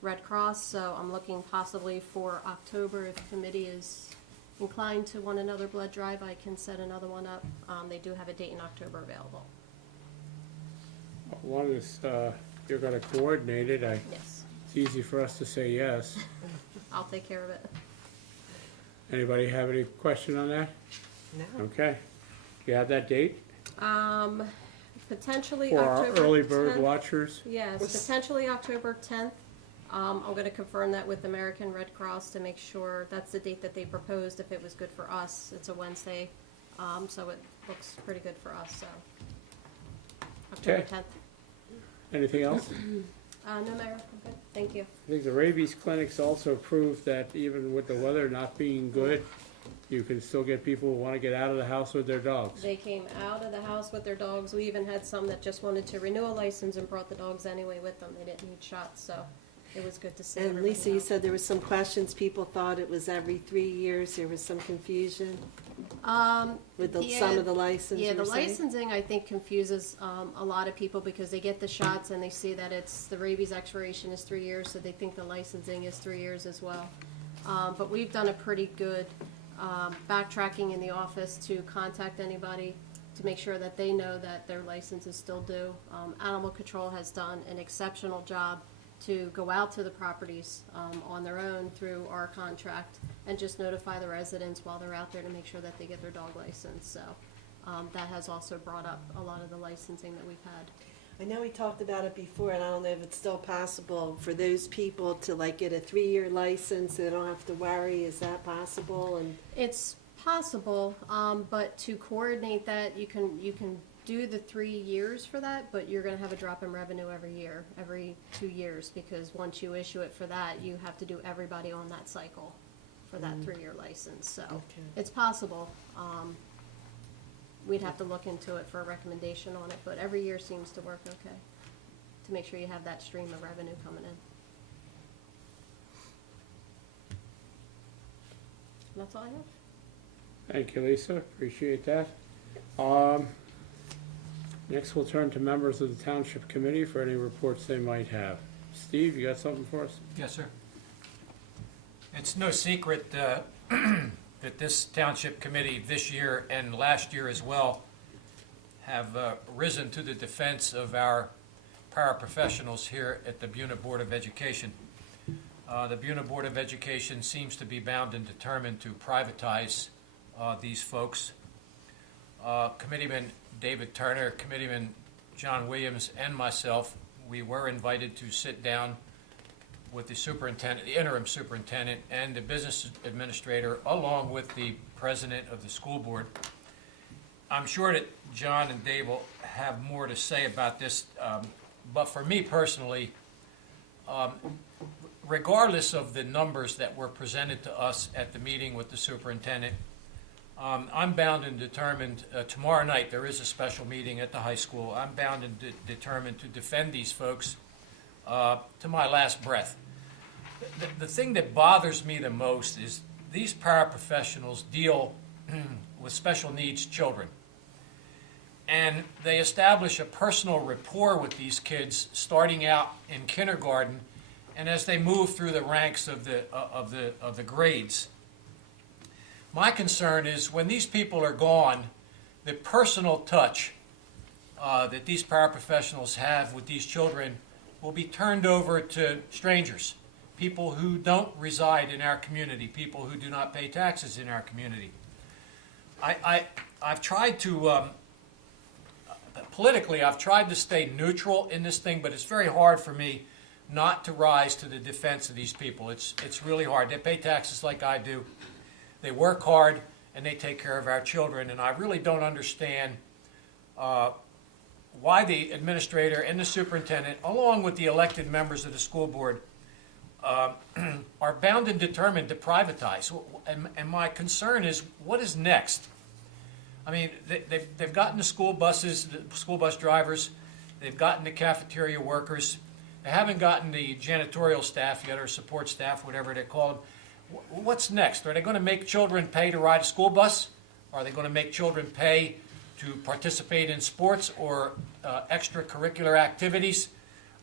Red Cross, so I'm looking possibly for October. If the committee is inclined to want another blood drive, I can set another one up. They do have a date in October available. One is, you're gonna coordinate it. Yes, It's easy for us to say yes. I'll take care of it. Anybody have any question on that? No. Okay. Do you have that date Potentially for our October early bird 10th. watchers? Yes, potentially October 10th. I'm going to confirm that with American Red Cross to make sure that's the date that they proposed. If it was good for us, it's a Wednesday, so it looks pretty good for us. So October Okay. 10th. Anything else? No, Mayor, I'm good. Thank you. I think the rabies clinics also proved that even with the weather not being good, you can still get people who want to get out of the house with their dogs. They came out of the house with their dogs. We even had some that just wanted to renew a license and brought the dogs anyway with them. They didn't need shots, so it was good to see And everybody Lisa, you out. said there was some questions, people thought it was every 3 years, there was some confusion with some of the license, Yeah, you the were saying? licensing, I think, confuses a lot of people because they get the shots and they see that it's, the rabies expiration is 3 years, so they think the licensing is 3 years as well. But we've done a pretty good backtracking in the office to contact anybody to make sure that they know that their license is still due. Animal Control has done an exceptional job to go out to the properties on their own through our contract and just notify the residents while they're out there to make sure that they get their dog license. So that has also brought up a lot of the licensing that we've had. I know we talked about it before, and I don't know if it's still possible for those people to like get a 3-year license, they don't have to worry, is that possible? And It's possible, but to coordinate that, you can do the 3 years for that, but you're gonna have a drop in revenue every year, every 2 years, because once you issue it for that, you have to do everybody on that cycle for that 3-year license, so Okay. it's possible. We'd have to look into it for a recommendation on it, but every year seems to work okay, to make sure you have that stream of revenue coming in. And that's all I have. Thank you, Lisa. Appreciate that. Next, we'll turn to members of the Township Committee for any reports they might have. Steve, you got something for us? Yes, sir. It's no secret that this Township Committee this year and last year as well have risen to the defense of our paraprofessionals here at the Buena Board of Education. The Buena Board of Education seems to be bound and determined to privatize these folks. Committeeman David Turner, Committeeman John Williams, and myself, we were invited to sit down with the superintendent, the interim superintendent, and the business administrator, along with the president of the school board. I'm sure that John and Dave will have more to say about this, but for me personally, regardless of the numbers that were presented to us at the meeting with the superintendent, I'm bound and determined, tomorrow night there is a special meeting at the high school. I'm bound and determined to defend these folks to my last breath. The thing that bothers me the most is these paraprofessionals deal with special needs children. And they establish a personal rapport with these kids starting out in kindergarten and as they move through the ranks of the grades. My concern is when these people are gone, the personal touch that these paraprofessionals have with these children will be turned over to strangers, people who don't reside in our community, people who do not pay taxes in our community. I've tried to, politically, I've tried to stay neutral in this thing, but it's very hard for me not to rise to the defense of these people. It's really hard. They pay taxes like I do. They work hard, and they take care of our children, and I really don't understand why the administrator and the superintendent, along with the elected members of the school board, are bound and determined to privatize. And my concern is, what is next? I mean, they've gotten the school buses, the school bus drivers, they've gotten the cafeteria workers, they haven't gotten the janitorial staff yet, or support staff, whatever they call them. What's next? Are they going to make children pay to ride a school bus? Are they going to make children pay to participate in sports or extracurricular activities?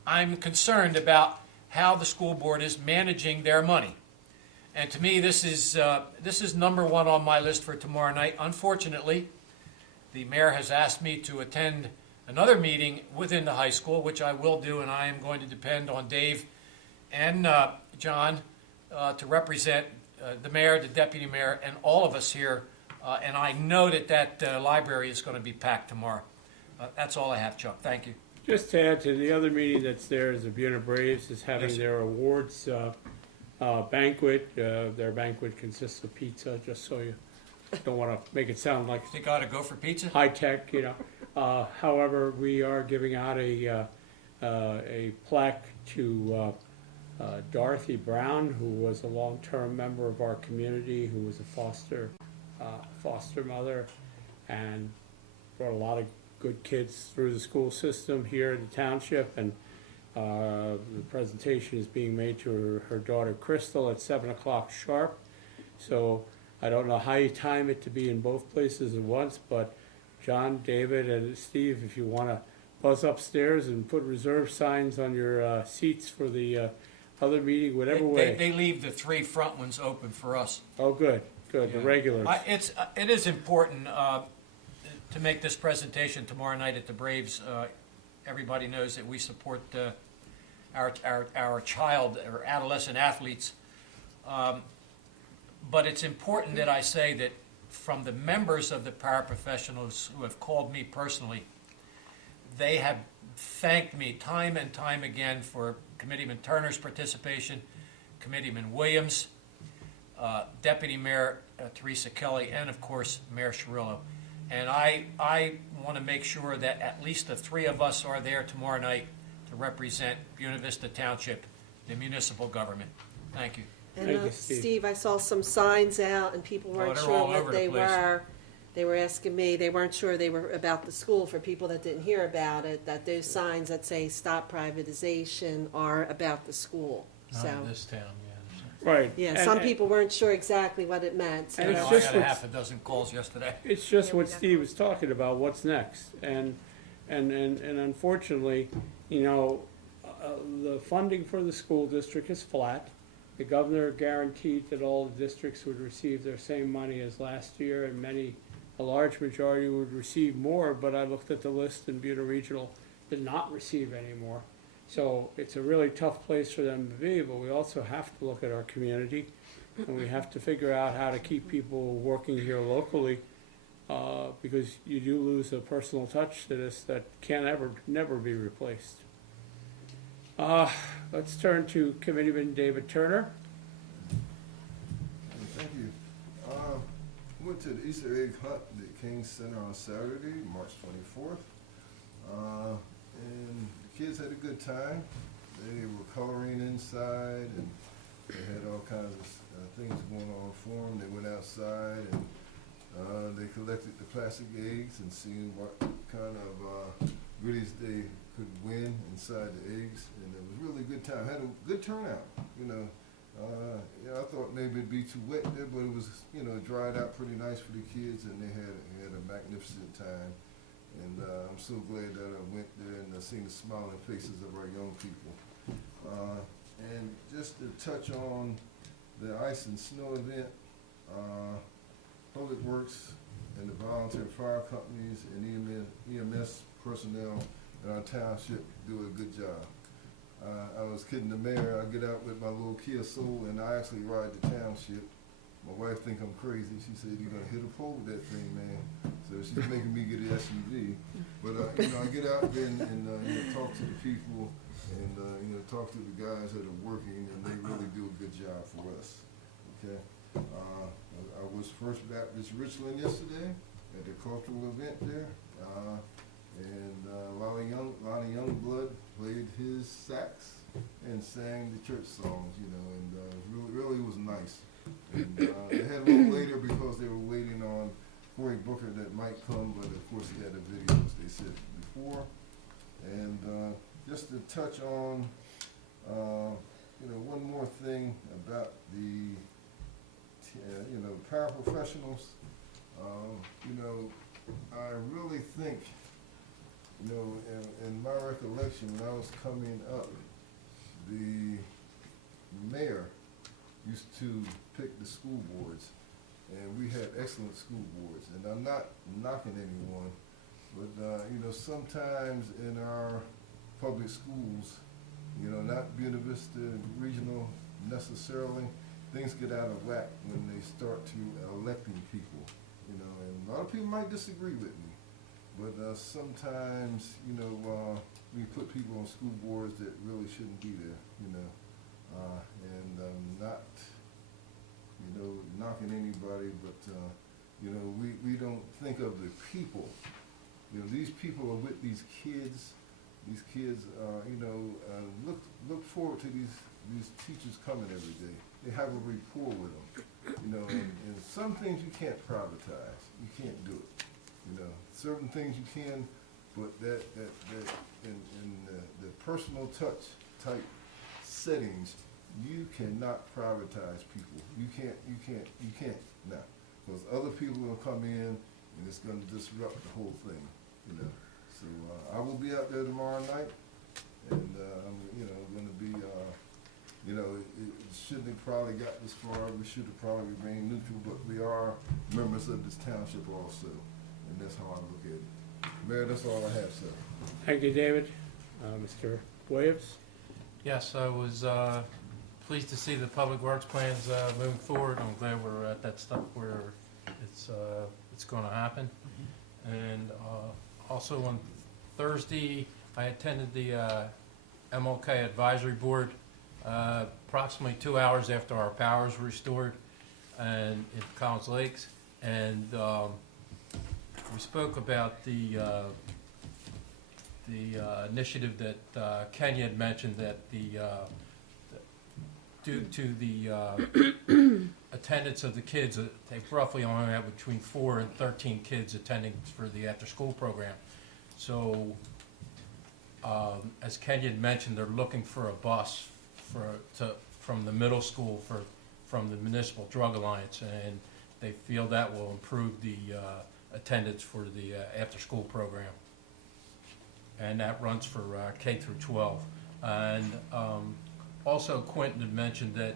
I'm concerned about how the school board is managing their money. And to me, this is number one on my list for tomorrow night. Unfortunately, the mayor has asked me to attend another meeting within the high school, which I will do, and I am going to depend on Dave and John to represent the mayor, the deputy mayor, and all of us here. And I know that library is going to be packed tomorrow. That's all I have, Chuck. Thank you. Just to add to the other meeting that's there is the Buena Braves is having Yes, sir. their awards banquet. Their banquet consists of pizza, just so you don't want to make it sound like Think I ought to go for pizza? high tech, you know. However, we are giving out a plaque to Dorothy Brown, who was a long-term member of our community, who was a foster mother, and brought a lot of good kids through the school system here in the township. And the presentation is being made to her daughter Crystal at 7 o'clock sharp. So I don't know how you time it to be in both places at once, but John, David, and Steve, if you want to buzz upstairs and put reserve signs on your seats for the other meeting, whatever way. They leave the three front ones open for us. Oh, good, the Yeah. regulars. It is important to make this presentation tomorrow night at the Braves. Everybody knows that we support our child or adolescent athletes. But it's important that I say that from the members of the paraprofessionals who have called me personally, they have thanked me time and time again for Committeeman Turner's participation, Committeeman Williams, Deputy Mayor Teresa Kelly, and of course Mayor Cirillo. And I want to make sure that at least the three of us are there tomorrow night to represent Buena Vista Township, the municipal government. Thank you. And Thank you, Steve. Steve, I saw some signs out and people weren't they're sure all what over the they place. were. They were asking me, they weren't sure they were about the school for people that didn't hear about it, that those signs that say stop privatization are about the school. Not So, in this town, Right. yeah, And- some people weren't sure exactly what it meant. So yeah. And I it's know, I just got a what's- half a dozen calls yesterday. It's just Yeah, what we got Steve was talking about, what's next. And unfortunately, you know, the funding for the school district is flat. The governor guaranteed that all the districts would receive their same money as last year, and a large majority would receive more, but I looked at the list and Buena Regional did not receive any more. So it's a really tough place for them to be, but we also have to look at our community, and we have to figure out how to keep people working here locally, because you do lose a personal touch to this that can never be replaced. Let's turn to Committeeman David Turner. Thank you. Went to the Easter egg hunt at the King Center on Saturday, March 24th. And the kids had a good time. They were coloring inside, and they had all kinds of things going on for them. They went outside and they collected the plastic eggs and seeing what kind of really they could win inside the eggs, and it was really a good time. Had a good turnout, you know. Yeah, I thought maybe it'd be too wet there, but it was, you know, dried out pretty nice for the kids, and they had a magnificent time. And I'm so glad that I went there and seen the smiling faces of our young people. And just to touch on the ice and snow event, Public Works and the volunteer fire companies and EMS personnel in our township do a good job. I was kidding the mayor, I get out with my little Kia Soul and I actually ride the township. My wife think I'm crazy. She said, "You're gonna hit a pole with that thing, man." So she's making me get an SUV. But you know, I get out there and you know, talk to the people and you know, talk to the guys that are working, and they really do a good job for us. Okay. I was First Baptist Richland yesterday at the cultural event there, and a lot of young blood played his sax and sang the church songs, you know, and really was nice. And they had a little later because they were waiting on Cory Booker that might come, but of course he had the videos they said before. And just to touch on, you know, one more thing about the, you know, paraprofessionals. You know, I really think, you know, in my recollection, when I was coming up, the mayor used to pick the school boards, and we had excellent school boards. And I'm not knocking anyone, but you know, sometimes in our public schools, you know, not Buena Vista Regional necessarily, things get out of whack when they start to electing people, you know, and a lot of people might disagree with me, but sometimes, you know, we put people on school boards that really shouldn't be there, you know, and not, you know, knocking anybody, but, you know, we don't think of the people. You know, these people are with these kids. These kids, you know, look forward to these teachers coming every day. They have a rapport with them, you know, and some things you can't privatize. You can't do it, you know. Certain things you can, but that in the personal touch type settings, you cannot privatize people. You can't now, because other people will come in and it's going to disrupt the whole thing, you know. So I will be out there tomorrow night, and I'm, you know, going to be, you know, it shouldn't have probably got this far. We should have probably remained neutral, but we are members of this township also, and that's how I look at it. Mayor, that's all I have, sir. Thank you, David. Mr. Williams? Yes, I was pleased to see the Public Works plans moving forward. I'm glad we're at that step where it's going to happen. And also on Thursday, I attended the MLK Advisory Board approximately 2 hours after our power was restored and in Collins Lakes. And we spoke about the initiative that Kenya had mentioned, that due to the attendance of the kids, they roughly only have between 4 and 13 kids attending for the after-school program. So, as Kenya had mentioned, they're looking for a bus from the middle school from the Municipal Drug Alliance, and they feel that will improve the attendance for the after-school program. And that runs for K through 12. And also Quentin had mentioned that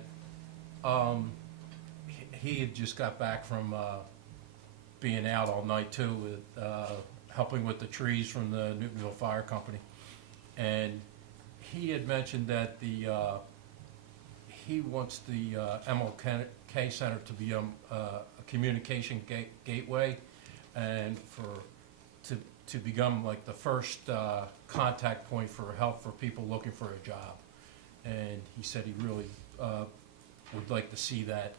he had just got back from being out all night too, with helping with the trees from the Newtonville Fire Company. And he had mentioned that he wants the MLK Center to be a communication gateway, and to become like the first contact point for help for people looking for a job. And he said he really would like to see that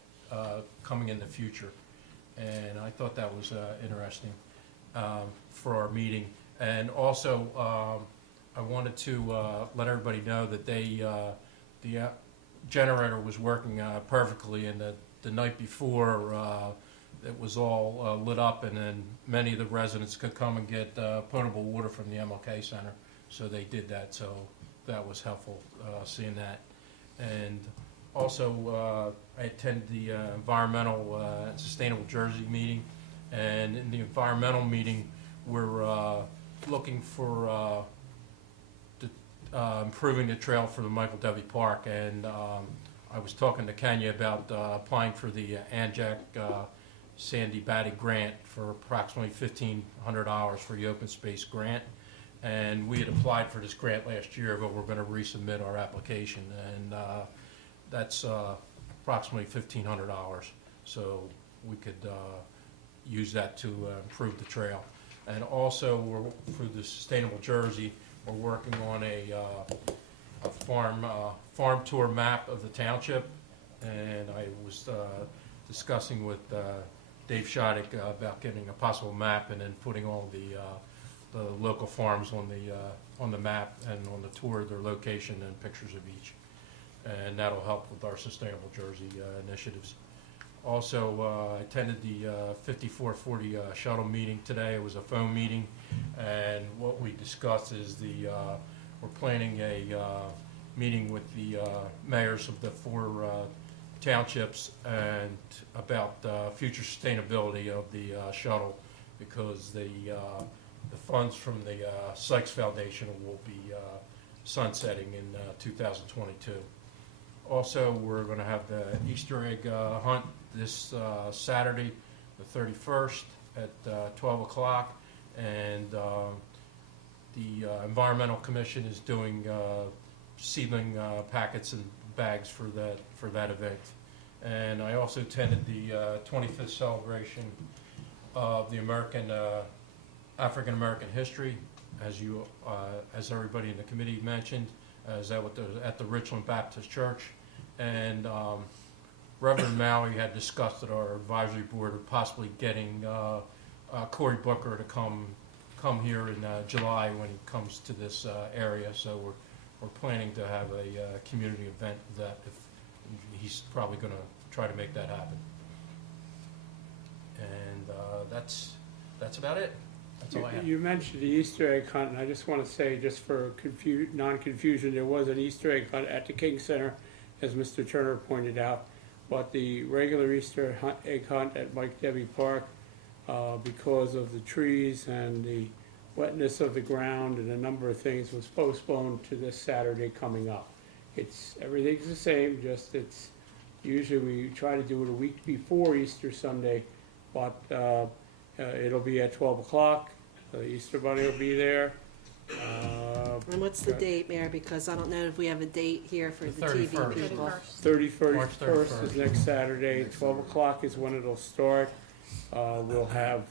coming in the future. And I thought that was interesting for our meeting. And also, I wanted to let everybody know that the generator was working perfectly, and the night before it was all lit up, and then many of the residents could come and get potable water from the MLK Center. So they did that, so that was helpful, seeing that. And also, I attended the environmental Sustainable Jersey meeting, and in the environmental meeting, we're looking for improving the trail for the Michael W. Park, and I was talking to Kenya about applying for the ANJAC Sandy Batty grant for approximately $1,500 for the open space grant. And we had applied for this grant last year, but we're going to resubmit our application, and that's approximately $1,500. So we could use that to improve the trail. And also, we're, through the Sustainable Jersey, we're working on a farm tour map of the township, and I was discussing with Dave Shoddick about getting a possible map and then putting all the local farms on the map and on the tour, their location and pictures of each, and that'll help with our Sustainable Jersey initiatives. Also, I attended the 5440 shuttle meeting today. It was a phone meeting, and what we discussed is we're planning a meeting with the mayors of the 4 townships and about future sustainability of the shuttle, because the funds from the Sykes Foundation will be sunsetting in 2022. Also, we're going to have the Easter egg hunt this Saturday, the 31st at 12 o'clock, and the Environmental Commission is doing seedling packets and bags for that event. And I also attended the 25th celebration of the African American history, as everybody in the committee mentioned, at the Richland Baptist Church. And Reverend Malley had discussed at our advisory board of possibly getting Cory Booker to come here in July when he comes to this area. So we're planning to have a community event that he's probably going to try to make that happen. And that's about it. That's all I have. You mentioned the Easter egg hunt, and I just want to say, just for non-confusion, there was an Easter egg hunt at the King Center, as Mr. Turner pointed out, but the regular Easter egg hunt at Mike Debbie Park, because of the trees and the wetness of the ground and a number of things, was postponed to this Saturday coming up. Everything's the same, just it's usually we try to do it a week before Easter Sunday, but it'll be at 12 o'clock. The Easter Bunny will be there. And what's the date, Mayor? Because I don't know if we have a date here for the TV 31st. people. March 31st is next Saturday. 12 o'clock is when it'll start. We'll have,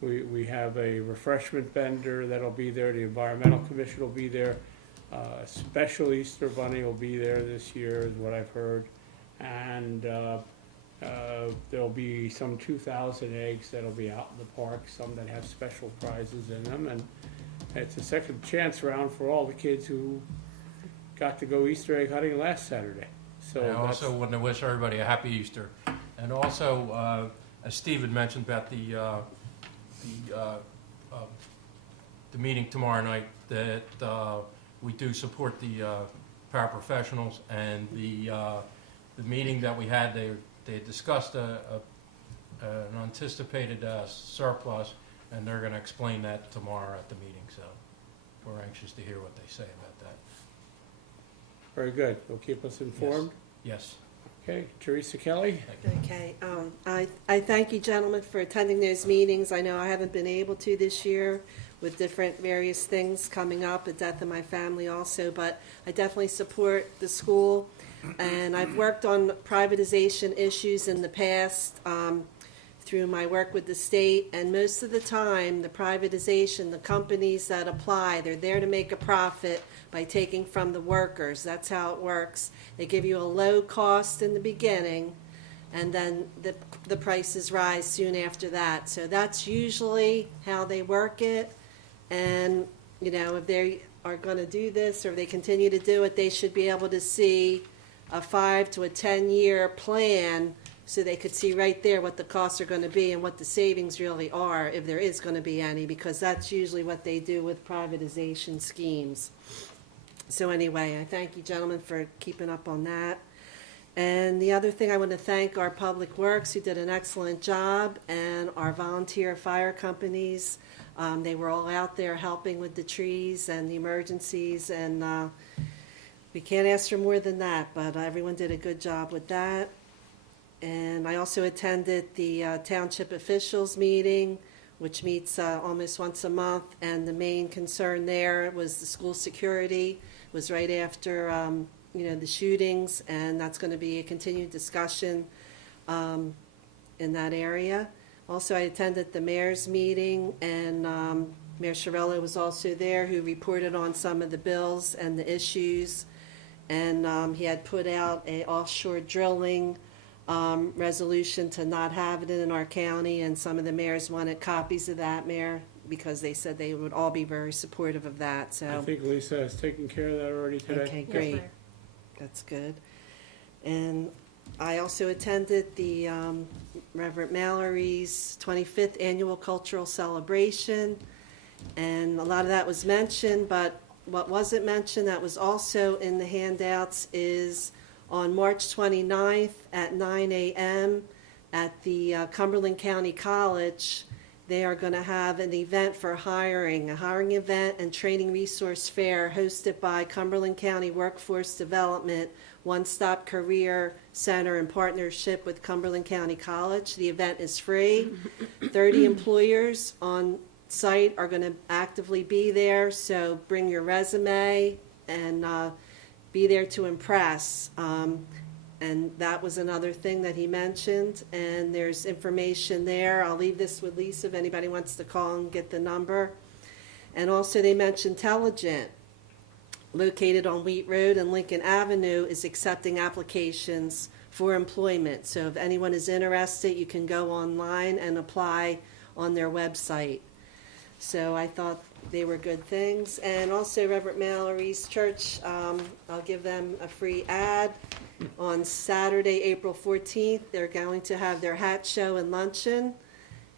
we have a refreshment vendor that'll be there. The Environmental Commission will be there. A special Easter Bunny will be there this year, is what I've heard. And there'll be some 2,000 eggs that'll be out in the park, some that have special prizes in them. And it's a second chance round for all the kids who got to go Easter egg hunting last Saturday. So I also want to wish everybody a happy Easter. And also, as Steve had mentioned about the meeting tomorrow night, that we do support the paraprofessionals, and the meeting that we had, they discussed an anticipated surplus, and they're going to explain that tomorrow at the meeting. So we're anxious to hear what they say about that. very good. Will keep us informed. Yes. Okay, Teresa Kelly? Okay, I thank you, gentlemen, for attending those meetings. I know I haven't been able to this year with different various things coming up, a death in my family also, but I definitely support the school. And I've worked on privatization issues in the past through my work with the state, and most of the time, the privatization, the companies that apply, they're there to make a profit by taking from the workers. That's how it works. They give you a low cost in the beginning, and then the prices rise soon after that. So that's usually how they work it. And, you know, if they are going to do this or they continue to do it, they should be able to see a 5 to a 10-year plan so they could see right there what the costs are going to be and what the savings really are, if there is going to be any, because that's usually what they do with privatization schemes. So anyway, I thank you, gentlemen, for keeping up on that. And the other thing, I want to thank our Public Works, who did an excellent job, and our volunteer fire companies. They were all out there helping with the trees and the emergencies, and we can't ask for more than that, but everyone did a good job with that. And I also attended the Township officials meeting, which meets almost once a month, and the main concern there was the school security. It was right after the shootings, and that's going to be a continued discussion in that area. Also, I attended the mayor's meeting, and Mayor Chiarello was also there, who reported on some of the bills and the issues. And he had put out a offshore drilling resolution to not have it in our county, and some of the mayors wanted copies of that, Mayor, because they said they would all be very supportive of that. So I think Lisa has taken care of that already today. okay, Yes, great. Mayor. That's good. And I also attended the Reverend Mallory's 25th Annual Cultural Celebration, and a lot of that was mentioned, but what wasn't mentioned that was also in the handouts is on March 29th at 9 a.m. at the Cumberland County College, they are going to have an event for hiring, a hiring event and training resource fair hosted by Cumberland County Workforce Development One-Stop Career Center in partnership with Cumberland County College. The event is free. 30 employers on site are going to actively be there, so bring your resume and be there to impress. And that was another thing that he mentioned, and there's information there. I'll leave this with Lisa if anybody wants to call and get the number. And also they mentioned Intelligent, located on Wheat Road and Lincoln Avenue, is accepting applications for employment. So if anyone is interested, you can go online and apply on their website. So I thought they were good things. And also Reverend Mallory's church, I'll give them a free ad. On Saturday, April 14th, they're going to have their hat show and luncheon.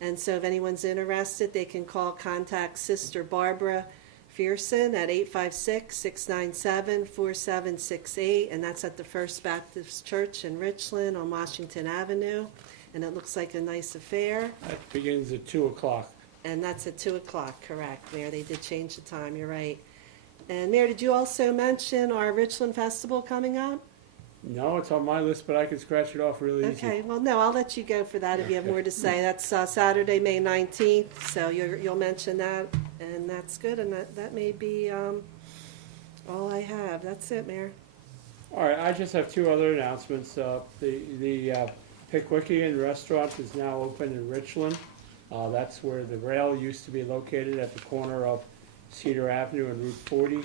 And so if anyone's interested, they can contact Sister Barbara Fearson at 856-697-4768. And that's at the First Baptist Church in Richland on Washington Avenue. And it looks like a nice affair. That begins at 2 o'clock. And that's at 2 o'clock, correct, Mayor. They did change the time, you're right. And Mayor, did you also mention our Richland Festival coming up? No, it's on my list, but I can scratch it off really easy. Okay, well, no, I'll let you go for that if you have more to say. That's Saturday, May 19th, so you'll mention that, and that's good, and that may be all I have. That's it, Mayor. All right, I just have two other announcements. The Pickwickian Restaurant is now open in Richland. That's where the rail used to be located at the corner of Cedar Avenue and Route 40.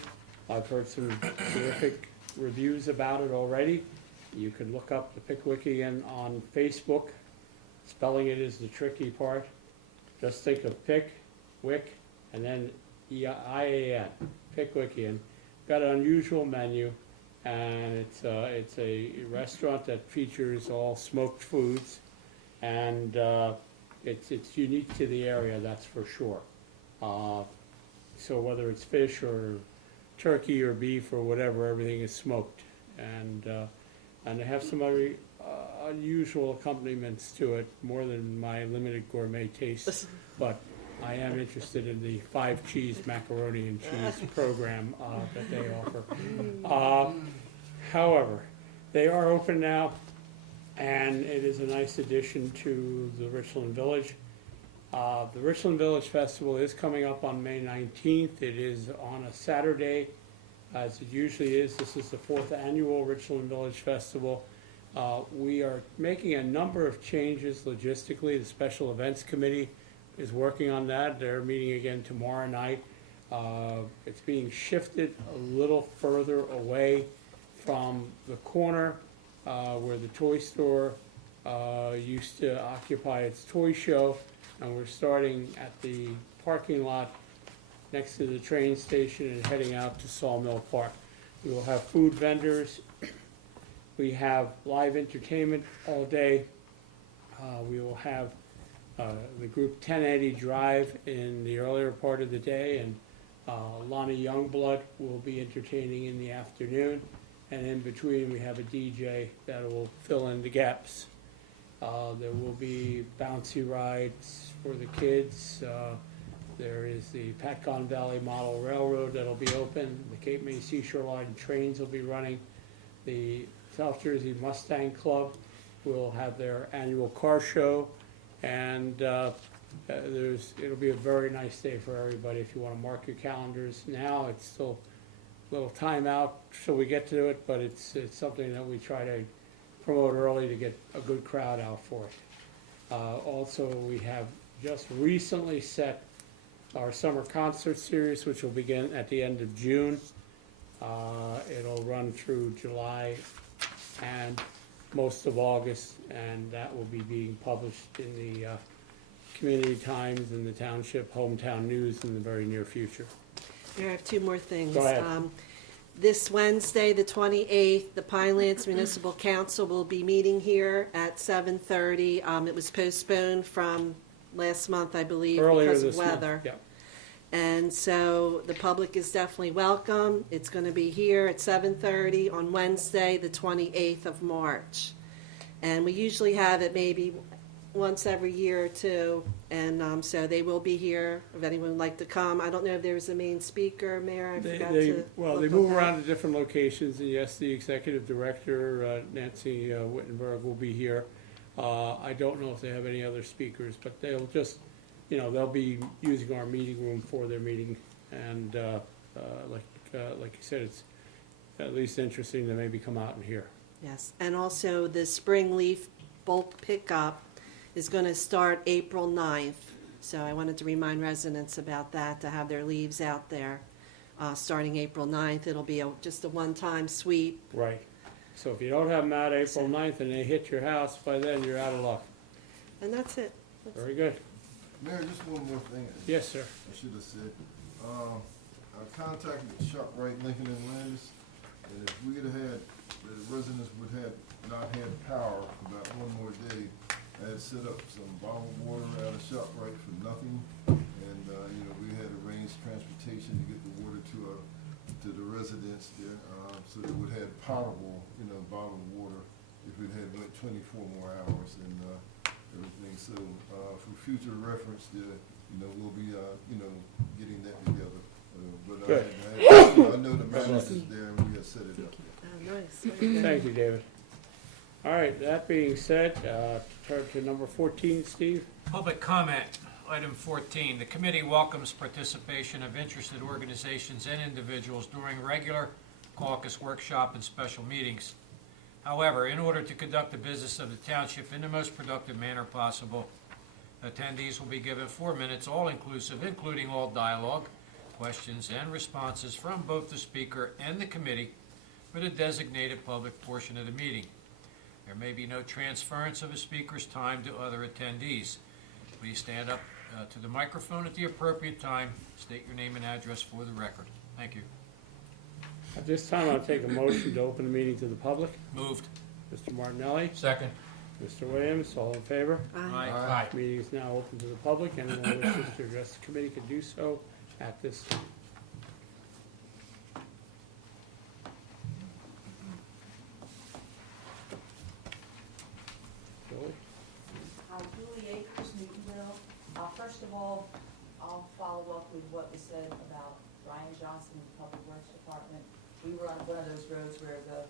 I've heard some terrific reviews about it already. You can look up the Pickwickian on Facebook. Spelling it is the tricky part. Just think of Pick, Wick, and then I-A-N, Pickwickian. Got an unusual menu, and it's a restaurant that features all smoked foods, and it's unique to the area, that's for sure. So whether it's fish or turkey or beef or whatever, everything is smoked, and they have some very unusual accompaniments to it, more than my limited gourmet taste. But I am interested in the 5-cheese macaroni and cheese program that they offer. However, they are open now, and it is a nice addition to the Richland Village. The Richland Village Festival is coming up on May 19th. It is on a Saturday, as it usually is. This is the 4th annual Richland Village Festival. We are making a number of changes logistically. The Special Events Committee is working on that. They're meeting again tomorrow night. It's being shifted a little further away from the corner where the toy store used to occupy its toy show. And we're starting at the parking lot next to the train station and heading out to Sawmill Park. We will have food vendors We have live entertainment all day. We will have the group 1080 Drive in the earlier part of the day, and Lonnie Youngblood will be entertaining in the afternoon. And in between, we have a DJ that will fill in the gaps. There will be bouncy rides for the kids. There is the Patcon Valley Model Railroad that'll be open. The Cape May Seashore Line trains will be running. The South Jersey Mustang Club will have their annual car show. And it'll be a very nice day for everybody. If you want to mark your calendars now, it's still a little time out till we get to it, but it's something that we try to promote early to get a good crowd out for it. Also, we have just recently set our summer concert series, which will begin at the end of June. It'll run through July and most of August, and that will be being published in the Community Times and the Township Hometown News in the very near future. Here, I have two more things. Go ahead. This Wednesday, the 28th, the Pinelands Municipal Council will be meeting here at 7:30. It was postponed from last month, I believe, Earlier because of this month, weather. yeah. And so the public is definitely welcome. It's going to be here at 7:30 on Wednesday, the 28th of March. And we usually have it maybe once every year or two. And so they will be here if anyone would like to come. I don't know if there's a main speaker, Mayor. I forgot to. Well, they move around to different locations, and yes, the executive director, Nancy Wittenberg, will be here. I don't know if they have any other speakers, but they'll just, they'll be using our meeting room for their meeting. And like you said, it's at least interesting to maybe come out and hear. Yes, and also the spring leaf bulk pickup is going to start April 9th. So I wanted to remind residents about that, to have their leaves out there starting April 9th. It'll be just a one-time sweep. Right. So if you don't have them out April 9th and they hit your house, by then you're out of luck. And that's it. Very good. Mayor, just one more thing. Yes, sir. I should have said. I contacted ShopRite Lincoln and Landis, and if we'd have had, the residents would have not had power about one more day, I had set up some bottled water out of ShopRite for nothing, and, we had arranged transportation to get the water to the residents there, so they would have potable, bottled water if it had went 24 more hours and, everything. So, for future reference, we'll be, getting that together. But Good. I know the manager's there and we have set it up. Oh, nice. Thank you, David. All right, that being said, turn to number 14, Steve. Public comment, item 14. The committee welcomes participation of interested organizations and individuals during regular caucus workshop and special meetings. However, in order to conduct the business of the township in the most productive manner possible, attendees will be given 4 minutes, all-inclusive, including all dialogue, questions, and responses from both the speaker and the committee for the designated public portion of the meeting. There may be no transference of a speaker's time to other attendees. Please stand up to the microphone at the appropriate time. State your name and address for the record. Thank you. At this time, I'll take a motion to open the meeting to the public. Moved. Mr. Martinelli, Second. Mr. Williams, all in favor? Aye. Aye. Meeting is now open to the public. Anyone who wishes to address the committee can do so at this time. Julie? Julie Akers, Newtonville. First of all, I'll follow up with what was said about Ryan Johnson, the Public Works Department. We were on one of those roads where the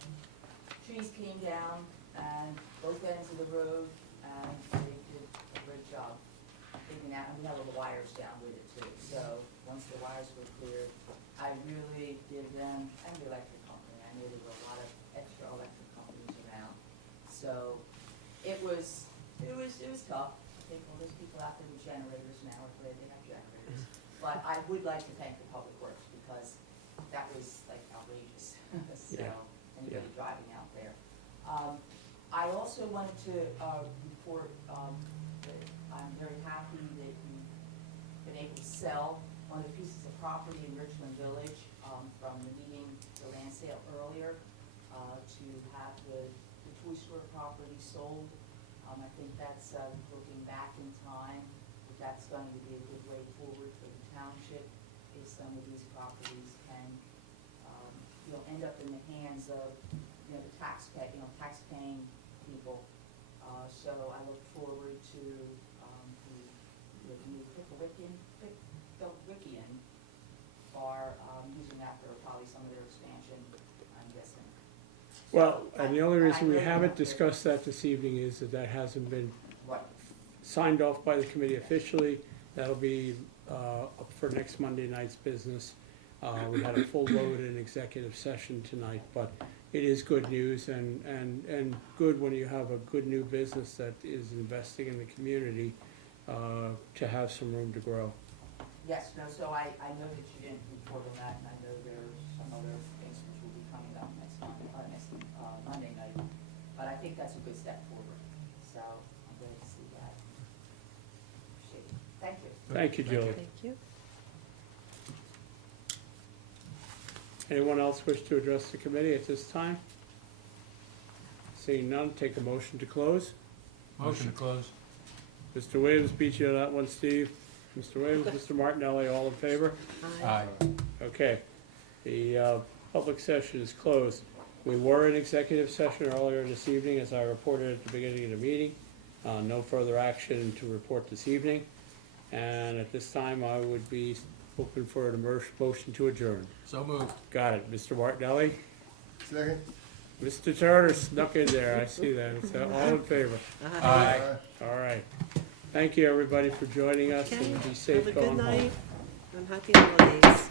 trees came down and both ends of the road, and they did a great job taking out, and we had all the wires down with it too. So once the wires were cleared, I really give them, and the electric company, I knew there were a lot of extra electric companies around. So it was tough. I think all those people out there with generators now are glad they have generators. But I would like to thank the Public Works because that was like outrageous. So, Yeah. anybody driving out there. I also wanted to report that I'm very happy that we've been able to sell one of the pieces of property in Richland Village from the meeting, the land sale earlier. to have the toy store property sold. I think that's, looking back in time, that's going to be a good way forward for the township, if some of these properties can, end up in the hands of, the tax-paying people. So I look forward to, the new Pickwickian are, using that for probably some of their expansion, I'm guessing. Well, and the only reason we I know haven't that- discussed that this evening is that that hasn't been What, signed off by the committee officially. That'll be up for next Monday night's business. We had a full load in executive session tonight, but it is good news and good when you have a good new business that is investing in the community to have some room to grow. yes, no, so I know that you didn't report on that, and I know there's some other things which will be coming up next Monday night, but I think that's a good step forward, so I'm glad to see that. Thank you. Thank you, Julie. Thank you. Anyone else wish to address the committee at this time? Seeing none, take a motion to close. Motion to close. Mr. Williams beat you on that one, Steve. Mr. Williams, Mr. Martinelli, all in favor? Aye. Okay. The public session is closed. We were in executive session earlier this evening, as I reported at the beginning of the meeting. No further action to report this evening. And at this time, I would be open for a motion to adjourn. So moved. Got it. Mr. Martinelli? Second? Mr. Turner snuck in there. I see that. It's all in favor. Aye. All right. Thank you, everybody, for joining us, Okay, and be safe have a going good home. night and happy holidays.